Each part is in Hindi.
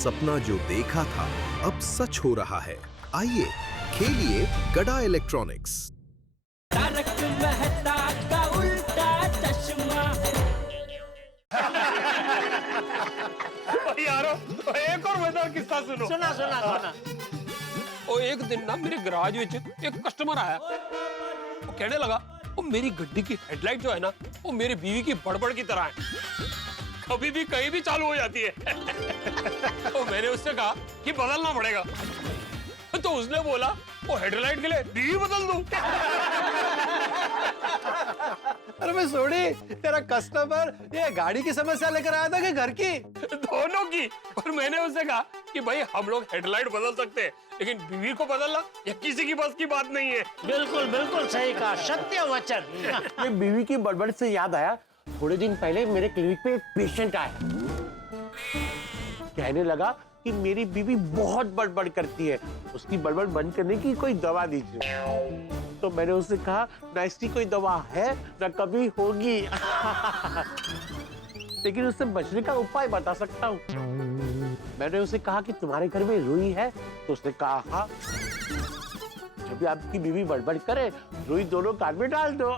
सपना जो देखा था अब सच हो रहा है। आइए खेलिए गड़ा इलेक्ट्रॉनिक्स। तारक मेहता का उल्टा चश्मा। यारो एक और मजेदार किस्सा सुनो। सुना सुना सुना। ओ एक दिन ना मेरे गराज में एक कस्टमर आया। वो कहने लगा वो मेरी गड्डी की हेडलाइट जो है ना वो मेरी बीवी की बड़बड़ की तरह है, कभी भी कहीं भी चालू हो जाती है। तो मैंने उससे कहा कि बदलना पड़ेगा। तो उसने बोला वो हेडलाइट के लिए बीवी बदल दूं। अरे मैं सोडी, तेरा कस्टमर ये गाड़ी की समस्या लेकर आया था कि घर की? दोनों की। और मैंने उससे कहा कि भाई हम लोग हेडलाइट बदल सकते हैं लेकिन बीवी को बदलना ये किसी की बस की बात नहीं है। बिल्कुल बिल्कुल सही कहा, सत्य वचन। ये बीवी की बड़बड़ से याद आया, थोड़े दिन पहले मेरे क्लिनिक पे एक पेशेंट आया। कहने लगा कि मेरी बीवी बहुत बड़बड़ करती है, उसकी बड़बड़ बंद करने की कोई दवा दीजिए। तो मैंने उससे कहा ना इसकी कोई दवा है ना कभी होगी। लेकिन उससे बचने का उपाय बता सकता हूँ। मैंने उसे कहा कि तुम्हारे घर में रुई है? तो उसने कहा हाँ। जब भी आपकी बीवी बड़बड़ करे रुई दोनों कान में डाल दो।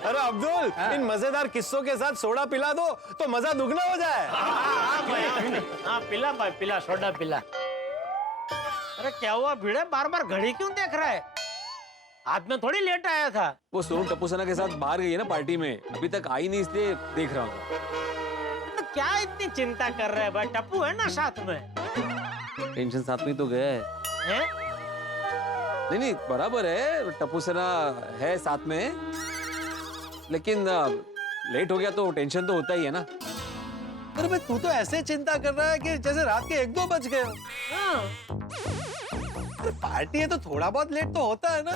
अरे अब्दुल, इन मजेदार किस्सों के साथ सोडा पिला दो तो मजा दुगना हो जाए। हाँ पिला भाई, पिला सोडा पिला। अरे क्या हुआ भिड़े, बार बार घड़ी क्यों देख रहा है? आज में थोड़ी लेट आया था। वो सोनू टप्पू सेना के साथ बाहर गई है ना पार्टी में, अभी तक आई नहीं इसलिए देख रहा हूँ। तो क्या इतनी चिंता कर रहे हैं भाई, टप्पू है ना साथ में? टेंशन साथ में तो गया है। नहीं नहीं बराबर है, टप्पू सेना है साथ में, लेकिन लेट हो गया तो टेंशन तो होता ही है ना। अरे भाई तू तो ऐसे चिंता कर रहा है कि जैसे रात के 1-2 बज गए हो। अरे पार्टी है तो थोड़ा बहुत लेट तो होता है ना।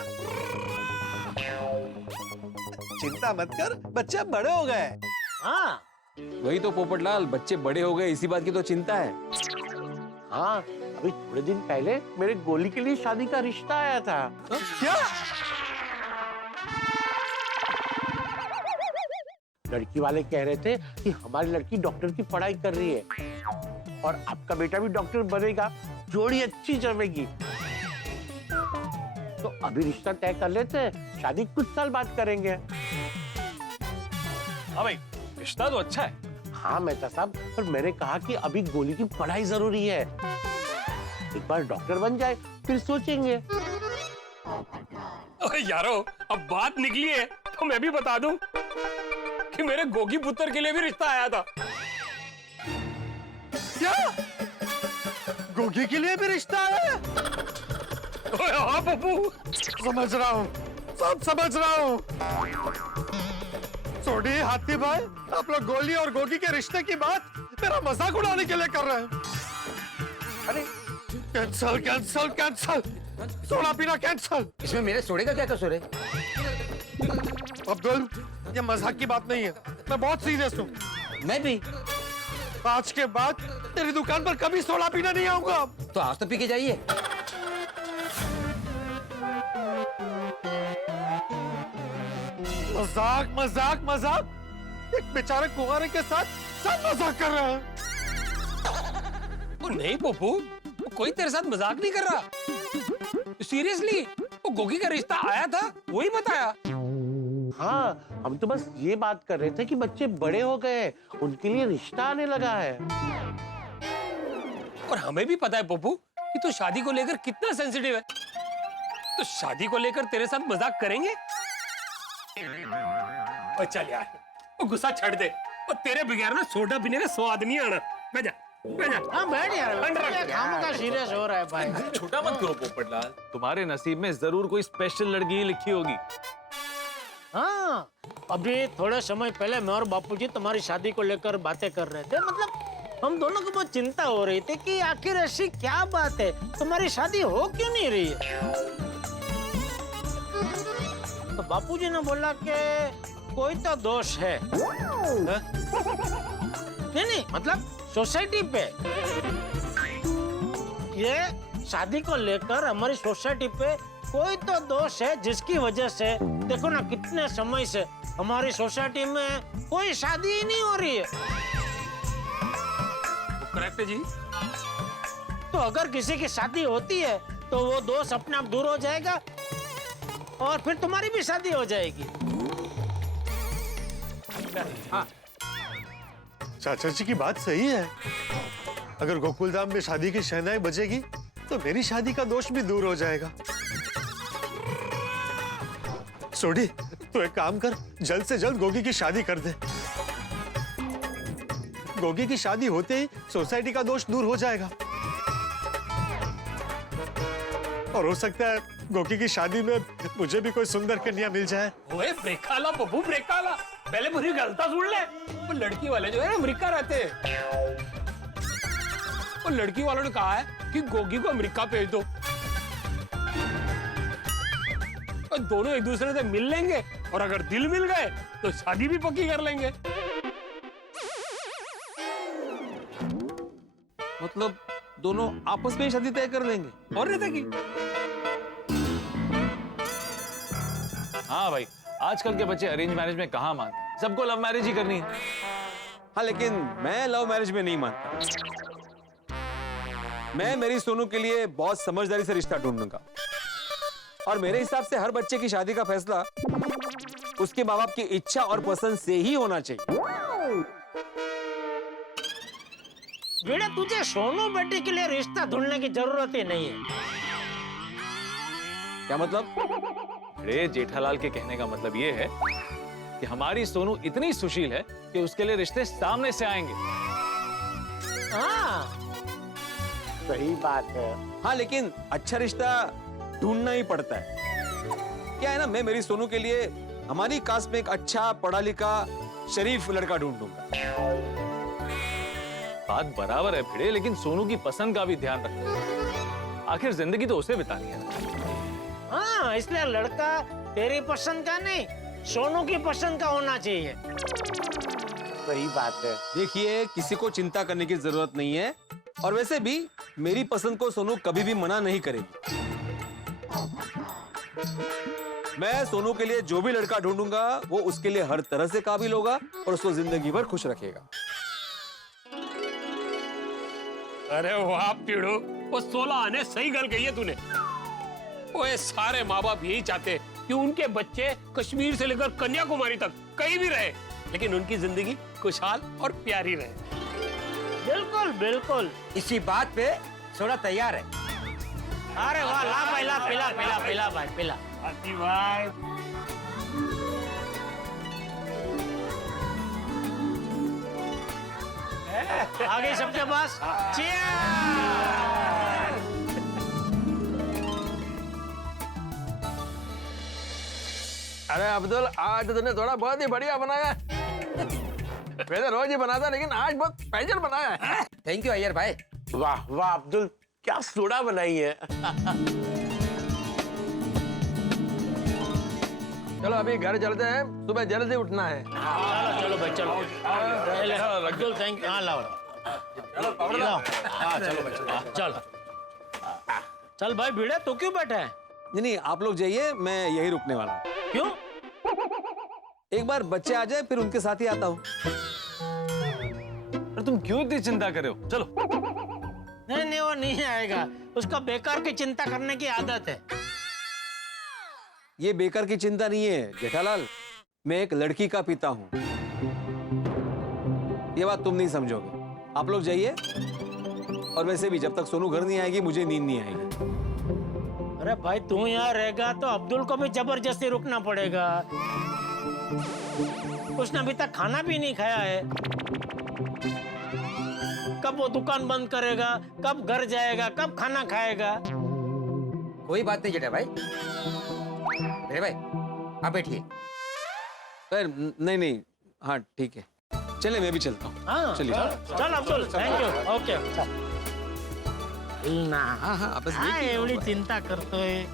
चिंता मत कर, बच्चे अब बड़े हो गए। हाँ वही तो पोपटलाल, बच्चे बड़े हो गए इसी बात की तो चिंता है। हाँ, अभी थोड़े दिन पहले मेरे गोली के लिए शादी का रिश्ता आया था। क्या? लड़की वाले कह रहे थे कि हमारी लड़की डॉक्टर की पढ़ाई कर रही है और आपका बेटा भी डॉक्टर बनेगा, जोड़ी अच्छी जमेगी। तो अभी रिश्ता तय कर लेते हैं, शादी कुछ साल बाद करेंगे। हाँ भाई रिश्ता तो अच्छा है। हाँ मेहता साहब, पर मैंने कहा कि अभी गोली की पढ़ाई जरूरी है। एक बार डॉक्टर बन जाए फिर सोचेंगे। यारो अब बात निकली है तो मैं भी बता दूं कि मेरे गोगी पुत्र के लिए भी रिश्ता आया था। क्या? गोगी के लिए भी रिश्ता आया? हाँ पप्पू, समझ रहा हूँ, सब समझ रहा हूँ। सोडी, हाथी भाई, आप लोग गोली और गोगी के रिश्ते की बात मेरा मजाक उड़ाने के लिए कर रहे हैं। अरे कैंसल कैंसल कैंसल, सोडा पीना कैंसल। इसमें मेरे सोडे का क्या कसूर है? अब्दुल, ये मजाक की बात नहीं है, मैं बहुत सीरियस हूँ। मैं भी। आज के बाद तेरी दुकान पर कभी सोडा पीना नहीं आऊंगा। तो आज तो पी के जाइए। मजाक मजाक मजाक, एक बेचारे कुंवारे के साथ सब मजाक कर रहे हैं। नहीं पप्पू, कोई तेरे साथ मजाक नहीं कर रहा, सीरियसली। वो गोगी का रिश्ता आया था, वही बताया। हाँ, हम तो बस ये बात कर रहे थे कि बच्चे बड़े हो गए, उनके लिए रिश्ता आने लगा है। और हमें भी पता है पप्पू कि तू शादी को लेकर कितना सेंसिटिव है, तो शादी को लेकर तेरे साथ मजाक करेंगे। और चल यार, वो गुस्सा छड़ दे, और तेरे बगैर ना सोडा पीने का स्वाद नहीं आना। बैठ जा, बैठ जा। हाँ बैठ यार, खामखा सीरियस हो रहा है भाई। छोटा मत करो पोपटलाल, तुम्हारे नसीब में जरूर कोई स्पेशल लड़की लिखी होगी। हाँ, अभी थोड़े समय पहले मैं और बापूजी तुम्हारी शादी को लेकर बातें कर रहे थे। मतलब हम दोनों को बहुत चिंता हो रही थी कि आखिर ऐसी क्या बात है, तुम्हारी शादी हो क्यों नहीं रही है। तो बापूजी ने बोला कि कोई तो दोष है। नहीं मतलब सोसाइटी पे ये शादी को लेकर हमारी सोसाइटी पे कोई तो दोष है, जिसकी वजह से देखो ना कितने समय से हमारी सोसाइटी में कोई शादी ही नहीं हो रही है। सकते जी। तो अगर किसी की शादी होती है तो वो दोस्त अपने आप दूर हो जाएगा और फिर तुम्हारी भी शादी हो जाएगी। हाँ चाचा जी की बात सही है। अगर गोकुलधाम में शादी की शहनाई बजेगी तो मेरी शादी का दोष भी दूर हो जाएगा। सोडी, तो एक काम कर, जल्द से जल्द गोगी की शादी कर दे। गोगी की शादी होते ही सोसाइटी का दोष दूर हो जाएगा और हो सकता है गोगी की शादी में मुझे भी कोई सुंदर कन्या मिल जाए। ओए ब्रेकाला बबू ब्रेकाला, पहले मेरी गलता सुन ले। वो लड़की वाले जो है ना अमेरिका रहते हैं, वो लड़की वालों ने कहा है कि गोगी को अमेरिका भेज दो और दोनों एक दूसरे से मिल लेंगे और अगर दिल मिल गए तो शादी भी पक्की कर लेंगे। मतलब दोनों आपस में ही शादी तय कर लेंगे। और रहता की हाँ भाई, आजकल के बच्चे अरेंज मैरिज में कहाँ मानते हैं, सबको लव मैरिज ही करनी है। हाँ लेकिन मैं लव मैरिज में नहीं मानता। मैं मेरी सोनू के लिए बहुत समझदारी से रिश्ता ढूंढूंगा और मेरे हिसाब से हर बच्चे की शादी का फैसला उसके माँ बाप की इच्छा और पसंद से ही होना चाहिए। बेटा, तुझे सोनू बेटी के लिए रिश्ता ढूंढने की जरूरत ही नहीं है। क्या मतलब? अरे जेठालाल के कहने का मतलब ये है कि हमारी सोनू इतनी सुशील है कि उसके लिए रिश्ते सामने से आएंगे। हाँ, सही बात है। हाँ लेकिन अच्छा रिश्ता ढूंढना ही पड़ता है। क्या है ना, मैं मेरी सोनू के लिए हमारी कास्ट में एक अच्छा पढ़ा लिखा शरीफ लड़का ढूंढूंगा। बात बराबर है भिड़े, लेकिन सोनू की पसंद का भी ध्यान रखना। आखिर जिंदगी तो उसे बितानी है ना। हाँ, इसलिए लड़का तेरी पसंद का नहीं, सोनू की पसंद का होना चाहिए। सही बात है। देखिए, किसी को चिंता करने की जरूरत नहीं है और वैसे भी मेरी पसंद को सोनू कभी भी मना नहीं करेगी। मैं सोनू के लिए जो भी लड़का ढूंढूंगा वो उसके लिए हर तरह से काबिल होगा और उसको जिंदगी भर खुश रखेगा। अरे वाह पीड़ू, वो 16 आने सही गल कही है तूने। ओए सारे माँ बाप यही चाहते कि उनके बच्चे कश्मीर से लेकर कन्याकुमारी तक कहीं भी रहे, लेकिन उनकी जिंदगी खुशहाल और प्यारी रहे। बिल्कुल बिल्कुल। इसी बात पे सोडा तैयार है। अरे वाह, ला भाई, ला, पिला पिला पिला भाई, पिला। भाई आ गई सबके पास। अरे अब्दुल, आज तो तूने थोड़ा बहुत ही बढ़िया बनाया है। वैसे रोज ही बनाता, लेकिन आज बहुत स्पेशल बनाया है। थैंक यू अय्यर भाई। वाह वाह अब्दुल, क्या सोडा बनाई है। चलो अभी घर चलते हैं, सुबह जल्दी उठना है। चलो चलो भाई, चलो। Abdul, thank you. हाँ, लाओ। लाओ। हाँ, चलो भाई, चल चल भाई। भिड़े, तू क्यों बैठा है? नहीं, आप लोग जाइए, मैं यही रुकने वाला हूँ। क्यों? एक बार बच्चे आ जाए फिर उनके साथ ही आता हूँ। अरे तुम क्यों इतनी चिंता कर रहे हो? चलो। नहीं नहीं, वो नहीं आएगा। उसका बेकार की चिंता करने की आदत है। ये बेकार की चिंता नहीं है जेठालाल, मैं एक लड़की का पिता हूँ। ये बात तुम नहीं समझोगे। आप लोग जाइए, और वैसे भी जब तक सोनू घर नहीं आएगी मुझे नींद नहीं आएगी। अरे भाई, तू यहाँ रहेगा तो अब्दुल को भी जबरदस्ती रुकना पड़ेगा। उसने अभी तक खाना भी नहीं खाया है। कब वो दुकान बंद करेगा, कब घर जाएगा, कब खाना खाएगा? कोई बात नहीं जेठा भाई। मेरे भाई आप बैठिए। नहीं नहीं, हाँ ठीक है, चले मैं भी चलता हूँ। हाँ, चलिए। चल अब्दुल, थैंक यू। ओके, ना हाँ, बस हाँ, एवढी चिंता करतोय,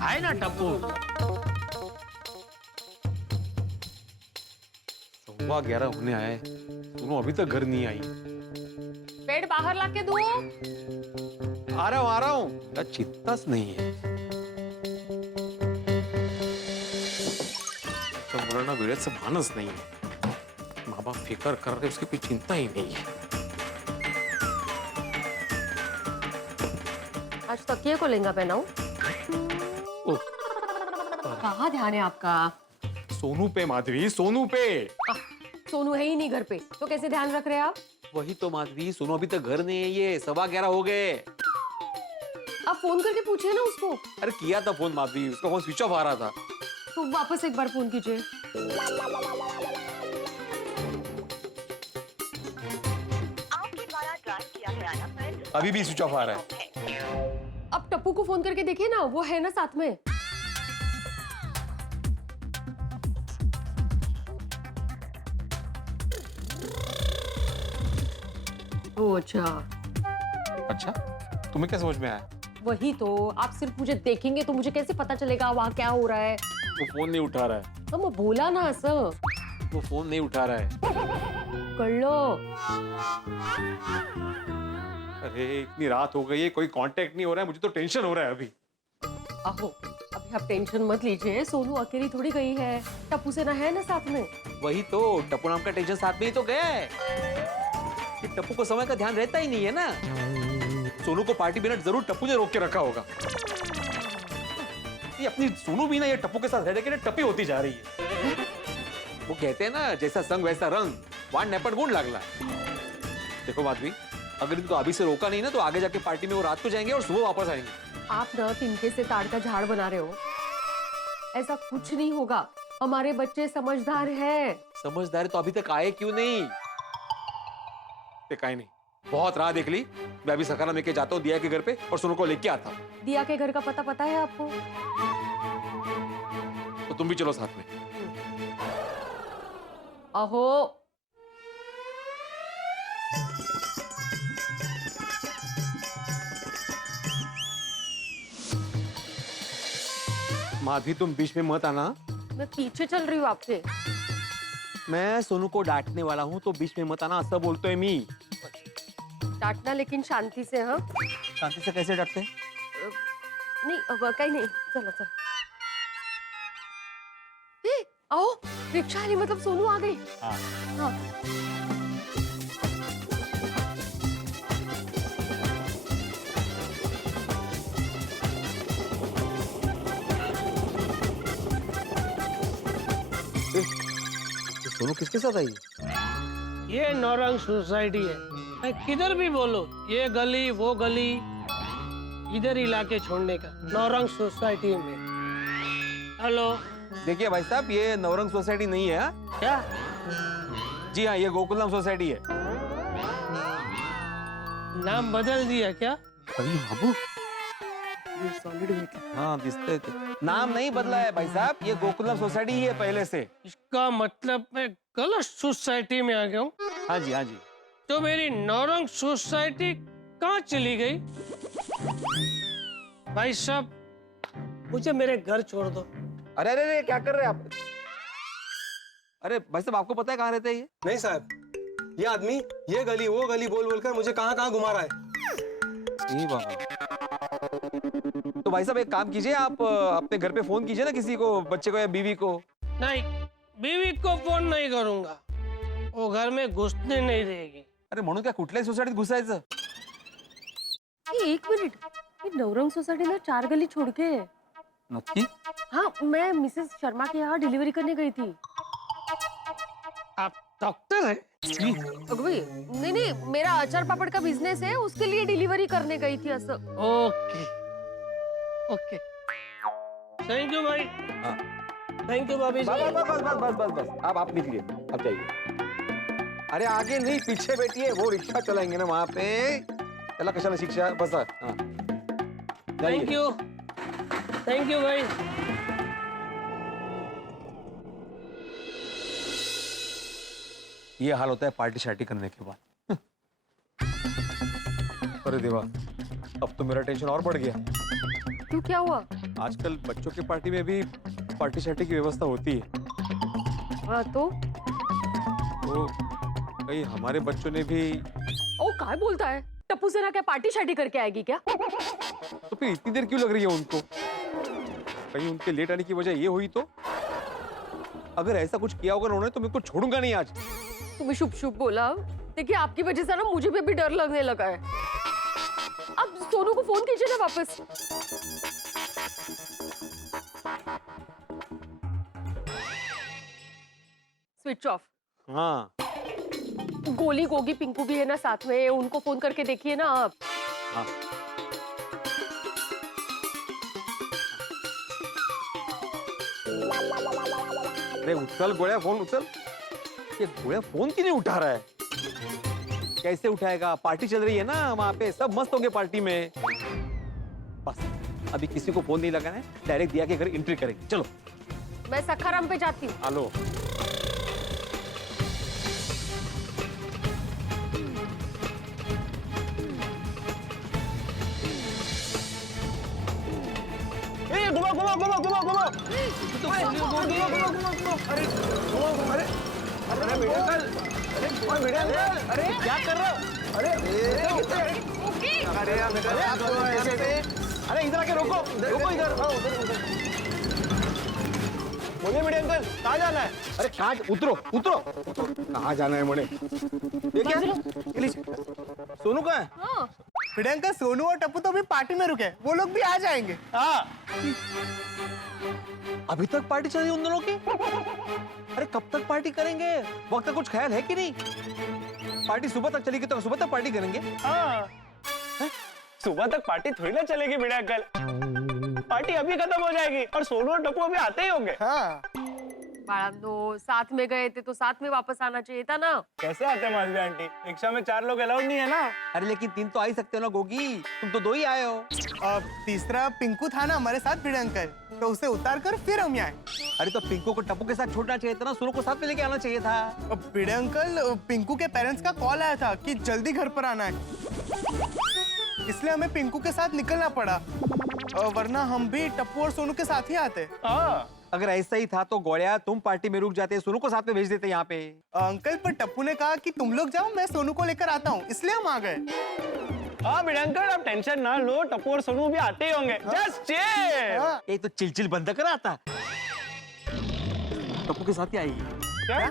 आहे ना टप्पू। 11:15 होने आए, सोनू अभी तक घर नहीं आई। बेड बाहर लाके दो। आ रहा हूँ। चिंताच नहीं है। मुलांना वेळेचं भानच नाही है। माँ बाप फिकर कर रहे, उसकी कोई चिंता ही नहीं है। आज तकिए को लहंगा पहनाऊं? कहाँ ध्यान है आपका? सोनू पे माधवी, सोनू पे। सोनू है ही नहीं घर पे, तो कैसे ध्यान रख रहे हैं आप? वही तो माधवी, सोनू अभी तक घर नहीं है, ये 11:15 हो गए। आप फोन करके पूछिए ना उसको। अरे किया था फोन माधवी, उसका फोन स्विच ऑफ आ रहा था। तो वापस एक बार फोन कीजिए। अभी भी स्विच ऑफ आ रहा है। अब टप्पू को फोन करके देखिए ना, वो है ना साथ में। ओ अच्छा, तुम्हें क्या समझ में आया? वही तो, आप सिर्फ मुझे देखेंगे तो मुझे कैसे पता चलेगा वहाँ क्या हो रहा है? वो फोन नहीं उठा रहा है। हम बोला ना सर। वो फोन नहीं उठा रहा है। कर लो। अरे इतनी रात हो गई है, कोई कांटेक्ट नहीं हो रहा है, मुझे तो टेंशन हो रहा है अभी। आहो, अभी आप टेंशन मत लीजिए, सोनू अकेली थोड़ी गई है, टप्पू से ना है ना साथ में। वही तो, टप्पू नाम का टेंशन साथ में ही तो गया है। कि टप्पू को समय का ध्यान रहता ही नहीं है ना। सोनू को पार्टी मिनट जरूर टप्पू ने रोक के रखा होगा। ये अपनी सोनू भी ना ये टप्पू के साथ रह के टप्पी होती जा रही है। वो कहते हैं ना, जैसा संग वैसा रंग, वाण नेपट गुण लागला। देखो माधवी, अगर इनको अभी से रोका नहीं ना, तो आगे जाके पार्टी में वो रात को जाएंगे और सुबह वापस आएंगे। आप ना तिनके से ताड़ का झाड़ बना रहे हो। ऐसा कुछ नहीं होगा, हमारे बच्चे समझदार हैं। समझदार तो अभी तक आए क्यों नहीं? नहीं, बहुत राह देख ली। मैं अभी सकारा लेके जाता हूँ दिया के घर पे और सोनू को लेके आता हूँ। दिया के घर का पता है आपको? तो तुम भी चलो साथ में। अहो, माधवी तुम बीच में मत आना। मैं पीछे चल रही हूँ आपसे। मैं सोनू को डांटने वाला हूँ, तो बीच में मत आना, ऐसा बोलते हैं मी। डांटना लेकिन शांति से। हाँ, शांति से कैसे डांटते? नहीं अब कहीं नहीं, चलो चलो। ए, आओ, रिक्शा वाली मतलब सोनू आ गई। हाँ। हाँ। सोनू किसके साथ आई? ये नौरंग सोसाइटी है। मैं किधर भी बोलो, ये गली वो गली, इधर इलाके छोड़ने का। नौरंग सोसाइटी में। हेलो। देखिए भाई साहब, ये नवरंग सोसाइटी नहीं है। हा? क्या? जी हाँ, ये गोकुलधाम सोसाइटी है। नाम बदल दिया क्या? अरे बाबू, हाँ दिखते थे। नाम नहीं बदला है भाई साहब, ये गोकुलधाम सोसाइटी ही है पहले से। इसका मतलब मैं गलत सोसाइटी में आ गया हूँ। हाँ जी, हाँ जी। तो मेरी नौरंग सोसाइटी कहाँ चली गई? भाई साहब, मुझे मेरे घर छोड़ दो। अरे अरे अरे, क्या कर रहे हैं आप? अरे भाई साहब, आपको पता है कहाँ रहते हैं ये? नहीं साहब, ये आदमी ये गली वो गली बोल बोलकर मुझे कहाँ कहाँ घुमा रहा है। तो भाई साहब एक काम कीजिए, आप अपने घर पे फोन कीजिए ना किसी को, बच्चे को या बीवी को। नहीं, बीवी को फोन नहीं करूंगा, वो घर में घुसने नहीं देगी। अरे म्हणून क्या कुठल्याही सोसायटीत घुसायचं? एक मिनट, ये नवरंग सोसाइटी ना 4 गली छोड़ के है। नक्की? हाँ, मैं मिसेस शर्मा के यहाँ डिलीवरी करने गई थी। आप डॉक्टर है? भाई नहीं, मेरा अचार पापड़ का बिजनेस है, उसके लिए डिलीवरी करने गई थी असं। ओके ओके, थैंक यू भाई। थैंक यू भाभी जी। बस आप निकलिए, आप जाइए। अरे आगे नहीं, पीछे बैठिए, वो रिक्शा चलाएंगे ना वहाँ पे। चला कशाला शिक्षा, बस। हाँ, थैंक यू भाई। ये हाल होता है पार्टी शार्टी करने के बाद। अरे देवा, अब तो मेरा टेंशन और बढ़ गया। क्यों, क्या हुआ? आजकल बच्चों की पार्टी में भी पार्टी शार्टी की व्यवस्था होती है। हाँ तो कहीं हमारे बच्चों ने भी। ओ, क्या बोलता है? टप्पू से ना क्या पार्टी शार्टी करके आएगी क्या? तो फिर इतनी देर क्यों लग रही है उनको? कहीं उनके लेट आने की वजह ये हुई तो? अगर ऐसा कुछ किया होगा उन्होंने तो मैं को छोड़ूंगा नहीं आज। तुम्हें शुभ शुभ बोला। देखिए, आपकी वजह से ना मुझे भी अभी डर लगने लगा है। आप सोनू को फोन कीजिए ना वापस। Switch off. हाँ गोली गोगी पिंकू भी है ना साथ में, उनको फोन करके देखिए ना आप। हाँ अरे उछल गोळ्या, फोन उछल। ये गोळ्या फोन क्यों नहीं उठा रहा है? कैसे उठाएगा? पार्टी चल रही है ना वहाँ पे, सब मस्त होंगे पार्टी में। बस अभी किसी को फोन नहीं लगाना है, डायरेक्ट दिया के घर एंट्री करेंगे। चलो मैं सखाराम पे जाती हूँ। हेलो घुमा घुमा घुमा घुमा घुमा अरे अरे वीडियो कॉल, अरे क्या कर रहे हो? अरे अरे इधर आके रोको रोको, इधर बोलिए मीडिया अंकल, कहाँ जाना है? अरे कहाँ? उतरो उतरो। कहाँ जाना है मोने? ये क्या? ये लीजिए। सोनू कहाँ है? हाँ। मीडिया अंकल, सोनू और टप्पू तो अभी पार्टी में रुके, वो लोग भी आ जाएंगे। हाँ अभी तक पार्टी चल रही है उन दोनों की? अरे कब तक पार्टी करेंगे? वक्त का कुछ ख्याल है कि नहीं? पार्टी सुबह तक चलेगी तो सुबह तक पार्टी करेंगे। हाँ सुबह तक पार्टी थोड़ी ना चलेगी मीडिया अंकल, पार्टी अभी खत्म हो जाएगी और सोनू और टप्पू अभी आते ही होंगे। हाँ बाळांनो, साथ में गए थे तो साथ में वापस आना चाहिए था ना। कैसे आते हैं मालवी आंटी? रिक्शा में 4 लोग अलाउड नहीं है ना। अरे लेकिन 3 तो आ ही सकते हो ना गोगी, तुम तो 2 ही आए हो। अब तीसरा पिंकू था ना हमारे साथ मीडिया अंकल, तो उसे उतार कर फिर हम आए। अरे तो पिंकू को टप्पू के साथ छोड़ना चाहिए था ना, सोनू को साथ में लेके आना चाहिए था। अब मीडिया अंकल, पिंकू के पेरेंट्स का कॉल आया था कि जल्दी घर पर आना है, इसलिए हमें पिंकू के साथ निकलना पड़ा, वरना हम भी टप्पू और सोनू के साथ ही आते। अगर ऐसा ही था तो गोड़िया तुम पार्टी में रुक जाते, सोनू को साथ में भेज देते यहाँ पे। अंकल पर टप्पू ने कहा कि तुम लोग जाओ, मैं सोनू को लेकर आता हूँ, इसलिए हम आ गए। हाँ मीडिया अंकल, आप टेंशन ना लो, टप्पू और सोनू भी आते ही होंगे। Just chill. ये तो चिलचिल बंद कर आता। टप्पू के साथ ही आएगी क्या?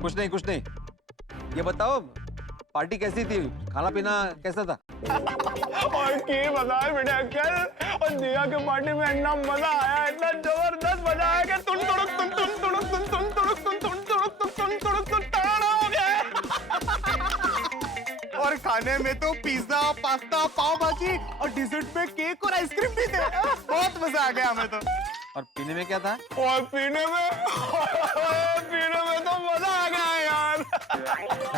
कुछ नहीं। ये बताओ पार्टी कैसी थी, खाना पीना कैसा था? और की बताए मीडिया अंकल, और दिया के पार्टी में इतना मजा आया, इतना जबरदस्त मजा आया कि तुन तुड़ुक तुन तुन तुड़ुक तुन तुन तुड़ुक तुन तुन तुड़ुक तुन तुन तुड़ुक तुन ताड़ा हो गया। और खाने में तो पिज्जा, पास्ता, पाव भाजी और डिजर्ट में केक और आइसक्रीम भी थे। बहुत मजा आ गया हमें तो। और पीने में क्या था? और पीने में तो मजा आ गया यार।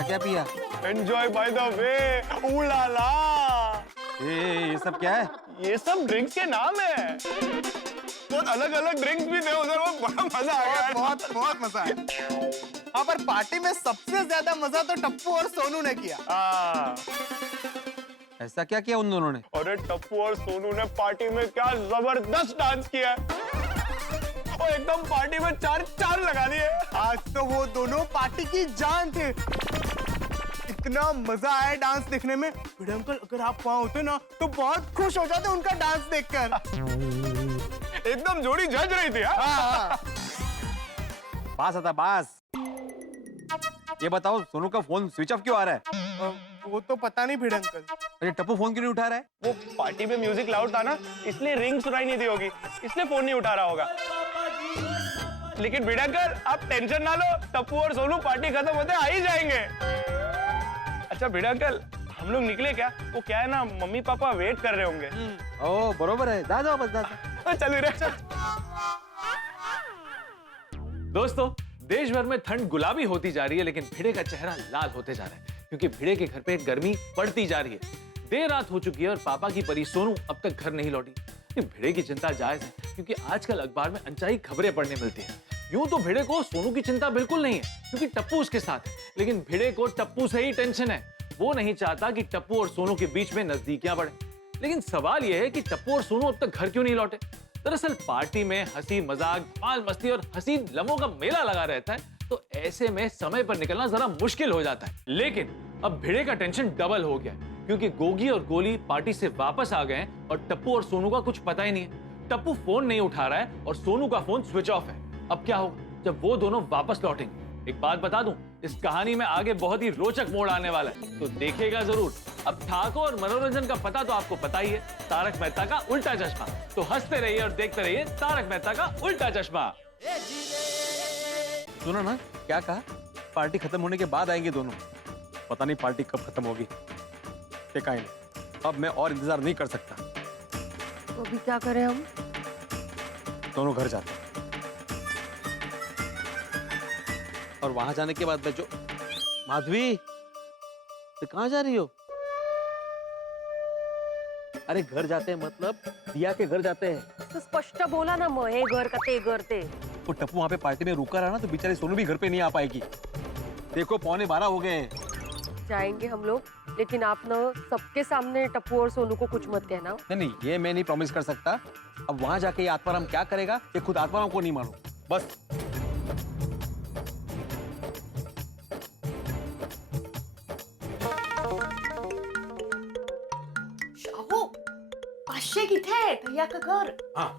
क्या पिया? एंजॉय बाय द वे, उलाला। ये सब क्या है? ये सब ड्रिंक्स के नाम है, बहुत अलग अलग ड्रिंक्स भी थे उधर, वो बड़ा मजा आ गया। बहुत मजा आया। हाँ पर पार्टी में सबसे ज्यादा मजा तो टप्पू और सोनू ने किया। ऐसा क्या किया उन दोनों ने? अरे टप्पू और सोनू ने पार्टी में क्या जबरदस्त डांस किया और एकदम पार्टी में चार लगा दिए। आज तो वो दोनों पार्टी की जान थे, इतना मजा आया डांस देखने में। मीडिया अंकल, अगर आप वहाँ होते ना तो बहुत खुश हो जाते उनका डांस देखकर। एकदम जोड़ी जज रही थी। बास आता बास। ये बताओ सोनू का फोन स्विच ऑफ क्यों आ रहा है? वो तो पता नहीं भिड़ अंकल। अरे टप्पू फोन क्यों नहीं उठा रहा है? वो पार्टी में म्यूजिक लाउड था ना, इसलिए रिंग सुनाई नहीं दी होगी, इसलिए फोन नहीं उठा रहा होगा। लेकिन भिड़ अंकल आप टेंशन ना लो, टप्पू और सोनू पार्टी खत्म होते आ ही जाएंगे। अच्छा भिड़ अंकल, हम लोग निकले क्या? वो क्या है ना, मम्मी पापा वेट कर रहे होंगे। ओ बरोबर है, जाओ बस जाओ। चल रे चल। दोस्तों, देश भर में ठंड गुलाबी होती जा रही है, लेकिन भिड़े का चेहरा लाल होते जा रहा है, क्योंकि भिड़े के घर पे गर्मी बढ़ती जा रही है। देर रात हो चुकी है और पापा की परी सोनू अब तक घर नहीं लौटी। भिड़े की चिंता जायज है, क्योंकि आजकल अखबार में अनचाही खबरें पढ़ने मिलती हैं। यूं तो भिड़े को सोनू की चिंता बिल्कुल नहीं है, क्योंकि टप्पू उसके साथ है, लेकिन भिड़े को टप्पू से ही टेंशन है। वो नहीं चाहता कि टप्पू और सोनू के बीच में नजदीकियां बढ़े। लेकिन सवाल यह है कि टप्पू और सोनू अब तक घर क्यों नहीं लौटे? दरअसल पार्टी में हंसी मजाक, माल मस्ती और हसीन लम्हों का मेला लगा रहता है, तो ऐसे में समय पर निकलना जरा मुश्किल हो जाता है। लेकिन अब भिड़े का टेंशन डबल हो गया, क्योंकि गोगी और गोली पार्टी से वापस आ गए हैं और टप्पू और सोनू का कुछ पता ही नहीं है। टप्पू फोन नहीं उठा रहा है और सोनू का फोन स्विच ऑफ है। अब क्या होगा जब वो दोनों वापस लौटेंगे? एक बात बता दूं, इस कहानी में आगे बहुत ही रोचक मोड़ आने वाला है, तो देखिएगा जरूर। अब ठाकुर और मनोरंजन का पता तो आपको पता ही है, तारक मेहता का उल्टा चश्मा। तो हंसते रहिए और देखते रहिए तारक मेहता का उल्टा चश्मा। सुना ना क्या कहा, पार्टी खत्म होने के बाद आएंगे दोनों। पता नहीं पार्टी कब खत्म होगी। अब मैं और इंतजार नहीं कर सकता। तो अभी क्या करें हम? दोनों घर जाते हैं और वहां जाने के बाद मैं जो माधवी, तो कहाँ जा रही हो? अरे घर जाते हैं मतलब दिया के घर जाते हैं। तो स्पष्ट बोला ना, मग हे घर का ते घर ते। वो टप्पू वहां पे पार्टी में रुका रहा ना तो बेचारी सोनू भी घर पे नहीं आ पाएगी। देखो 11:15 हो गए हैं। जाएंगे हम लोग, लेकिन आप ना सबके सामने टप्पू और सोनू को कुछ मत कहना। नहीं, ये मैं नहीं प्रॉमिस कर सकता। अब वहां जाके ये आत्माराम क्या करेगा ये खुद आत्माराम को नहीं मालूम। बस शाहू, 500 किथे आहे भैया का घर? हाँ।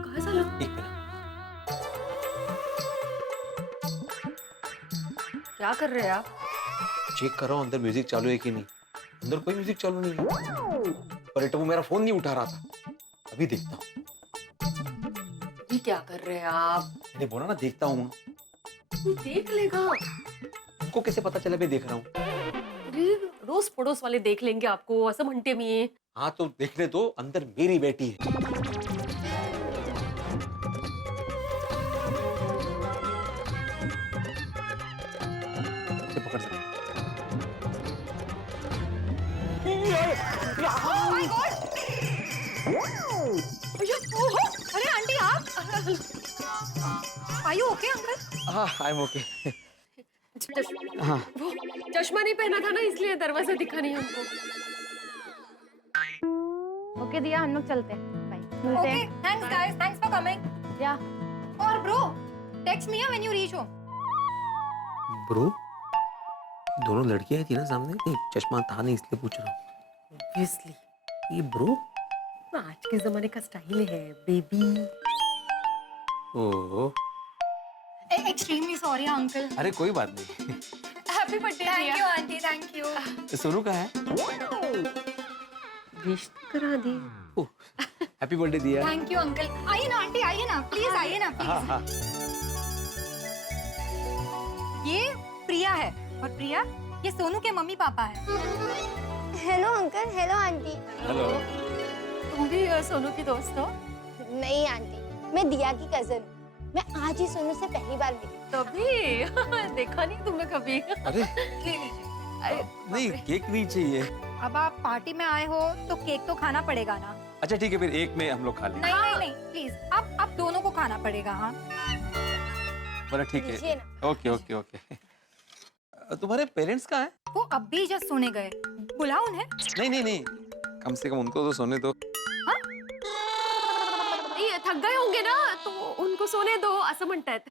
काय झालं? एक मिनट। क्या कर रहे हैं आप? चेक कर रहा हूँ अंदर म्यूजिक चालू है कि नहीं। अंदर कोई म्यूजिक चालू नहीं है। पर वो मेरा फोन नहीं उठा रहा था। अभी देखता हूँ। ये क्या कर रहे हैं आप? मैंने बोला ना देखता हूँ। तू देख लेगा। उनको कैसे पता चला मैं देख रहा हूँ? अरे रोज पड़ोस वाले देख लेंगे आपको, असं म्हणते मी। हाँ तो देखने दो, अंदर मेरी बेटी है। इसे पकड़ सकते। अरे आंटी आप आर यू ओके अंकल? हाँ आई एम ओके। हाँ। वो चश्मा नहीं पहना था ना, इसलिए दरवाजा दिखा नहीं हमको। ओके दिया, हम लोग चलते हैं। बाय। मिलते हैं। Okay thanks guys, thanks for coming. या और bro text me when you reach home. Bro दोनों लड़कियां थी ना सामने? नहीं चश्मा था नहीं इसलिए पूछ रहा हूँ। ऑब्वियसली ये ब्रो आज के जमाने का स्टाइल है बेबी। ओह एक्सट्रीमली सॉरी अंकल। अरे कोई बात नहीं। Happy birthday. Thank you aunty, thank you. Sonu कहाँ है? विश करा दी। हैप्पी बर्थडे दिया। Thank you uncle. आइए ना आंटी, आइए ना प्लीज, आइए ना हाँ हाँ। प्लीज। ये प्रिया है और प्रिया ये सोनू के मम्मी पापा है। Hello uncle, hello aunty. Hello. तुम भी सोनू की दोस्त हो? नहीं आंटी, मैं दिया की कजन हूँ। मैं आज ही सोनू से पहली बार मिली। तभी देखा नहीं तुमने कभी। अरे नहीं केक नहीं चाहिए। अब आप पार्टी में आए हो तो केक तो खाना पड़ेगा ना। अच्छा ठीक है फिर एक में हम लोग खा लेंगे। नहीं नहीं नहीं प्लीज, आप दोनों को खाना पड़ेगा। हाँ बड़ा ठीक है। Okay okay okay. तुम्हारे पेरेंट्स कहाँ हैं? वो अभी जस्ट सोने गए, बुलाओ उन्हें। नहीं नहीं नहीं, कम से कम उनको तो सोने दो। नहीं थक गए होंगे ना, तो उनको सोने दो असं म्हणतायत।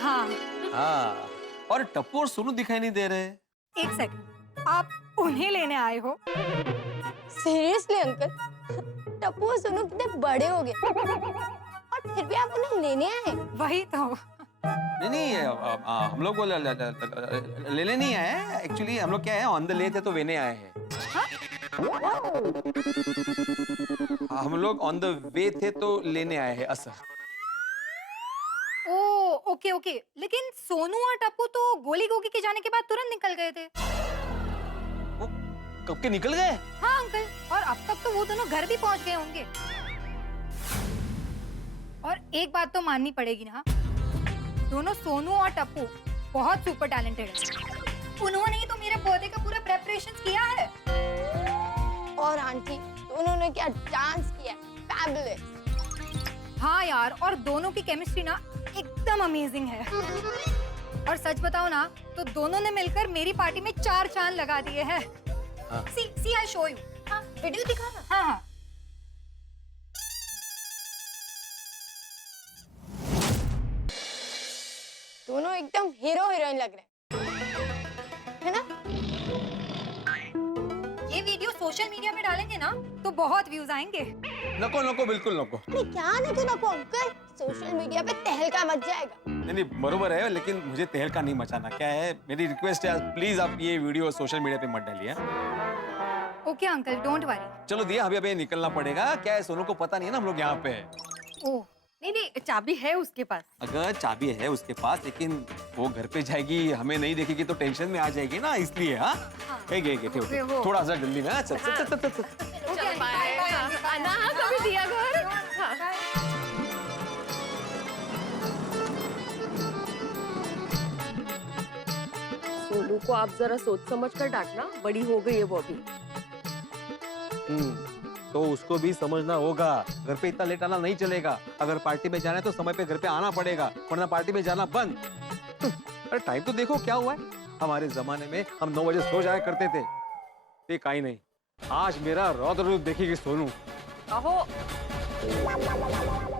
हाँ हाँ। और टप्पू और सोनू दिखाई नहीं दे रहे। एक सेकंड, आप उन्हें लेने आए हो? सीरियसली अंकल, टप्पू और सोनू कितने बड़े हो गए और फिर भी आप उन्हें लेने आए? वही तो। नहीं नहीं हम लोग लेने नहीं आए। एक्चुअली हम लोग क्या है ऑन द ले थे तो वेने आए हैं। हम लोग ऑन द वे थे तो लेने आए हैं असर। ओ ओके ओके, लेकिन सोनू और टप्पू तो गोली गोगी के जाने के बाद तुरंत निकल गए थे। वो कब के निकल गए? हाँ अंकल, और अब तक तो वो दोनों घर भी पहुंच गए होंगे। और एक बात तो माननी पड़ेगी ना, दोनों सोनू और टप्पू बहुत सुपर टैलेंटेड हैं। उन्होंने ही तो मेरे बर्थडे का पूरा प्रेपरेशन किया है। और आंटी उन्होंने क्या डांस किया, फैबुलस। हाँ यार, और दोनों की केमिस्ट्री ना एकदम अमेजिंग है। और सच बताओ ना तो दोनों ने मिलकर मेरी पार्टी में 4 चांद लगा दिए हैं। सी आई शो यू। हाँ वीडियो दिखाना। हाँ हाँ दोनों एकदम हीरो हीरोइन लग रहे हैं, है ना? ये वीडियो सोशल मीडिया पे डालेंगे ना तो बहुत व्यूज आएंगे। नको नको बिल्कुल नको। अरे क्या नको अंकल, सोशल मीडिया पे तहलका मच जाएगा। नहीं बरोबर है, लेकिन मुझे तहलका नहीं मचाना। क्या है, मेरी रिक्वेस्ट है, प्लीज आप ये वीडियो सोशल मीडिया पे मत डालिए। Okay uncle, don't worry. चलो दिया, अभी निकलना पड़ेगा। क्या है, सोनू को पता नहीं है ना हम लोग यहाँ पे हैं। ओह नहीं, चाबी है उसके पास। अगर चाबी है उसके पास, लेकिन वो घर पे जाएगी, हमें नहीं देखेगी तो टेंशन में आ जाएगी ना, इसलिए। हाँ थोड़ा सा जल्दी में। चल चल चल चल। चल बाय। आना कभी दिया घर। सोनू को आप जरा सोच समझ कर डांटना, बड़ी हो गई है वो अभी। तो उसको भी समझना होगा, घर पे इतना लेट आना नहीं चलेगा। अगर पार्टी में जाना है तो समय पे घर पे आना पड़ेगा, वरना पार्टी में जाना बंद। अरे टाइम तो देखो क्या हुआ है। हमारे जमाने में हम 9 बजे सो जाया करते थे। ठीक आई नहीं, आज मेरा रौद्र रूप देखेगी सोनू। अहो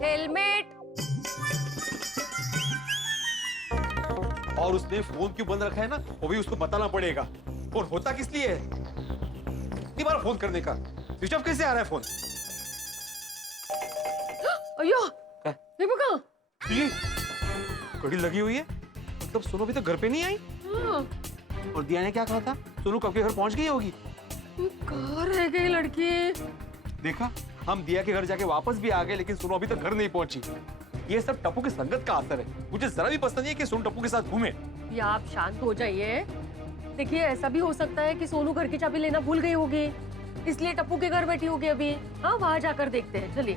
हेलमेट। और उसने फोन क्यों बंद रखा है ना, वो भी उसको बताना पड़ेगा। फोन होता किस लिए है, इतनी बार फोन करने का। स्विच ऑफ कैसे आ रहा है फोन? अयो ये बका, ये घड़ी लगी हुई है, मतलब सोनू अभी तक घर पे नहीं आई। और दिया ने क्या कहा था, सोनू कब के घर पहुंच गई होगी। कहाँ रह गई लड़की। देखा, हम दिया के घर जाके वापस भी आ गए, लेकिन सोनू अभी तक घर नहीं पहुंची। ये सब टप्पू की संगत का असर है। मुझे जरा भी पसंद नहीं है कि सोनू टप्पू के साथ घूमे। या आप शांत हो जाइए। देखिए ऐसा भी हो सकता है कि सोनू घर की चाबी लेना भूल गई होगी, इसलिए टप्पू के घर बैठी होगी अभी। हाँ वहां जाकर देखते हैं, चलिए।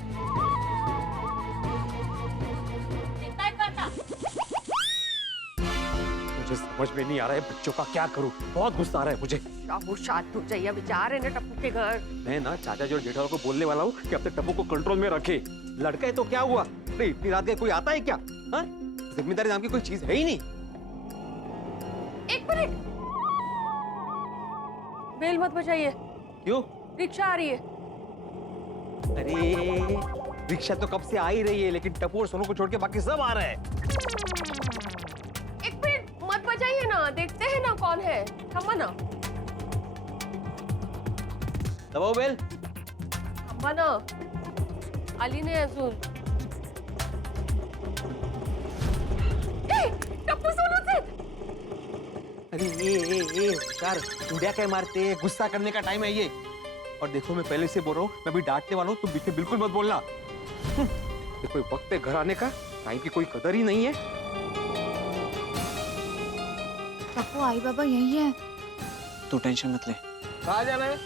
मुझे समझ में नहीं आ रहा है बच्चों का क्या करूं, बहुत गुस्सा आ रहा है मुझे। वो शांत हो जाइए, अभी जा रहे हैं ना टप्पू के घर। मैं ना चाचा जी और जेठालाल को बोलने वाला हूँ कि अपने टप्पू को कंट्रोल में रखे। लड़का है तो क्या हुआ, नहीं इतनी रात के कोई आता है क्या? हाँ? जिम्मेदारी नाम की कोई चीज है ही नहीं। एक मिनट, बेल मत बजाइए। क्यों? रिक्शा आ रही है। अरे रिक्शा तो कब से आ ही रही है, लेकिन टप्पू और सोनू को छोड़ के बाकी सब आ रहे हैं। एक मिनट मत बजाइए ना, देखते हैं ना कौन है। थमा ना, दबाओ बेल। थमा ना, आली ने अजून। टप्पू सोनू से। अरे ये यार, उड़िया क्या मारते, गुस्सा करने का टाइम है ये। और देखो मैं पहले से बोल रहा हूँ, मैं भी डांटने वाला हूँ, तुम बीच में बिल्कुल मत बोलना। कोई वक्त पे घर आने का, टाइम की कोई कदर ही नहीं है। टप्पू आई बाबा यही है। तू टेंशन मत ले। कहाँ जाना है?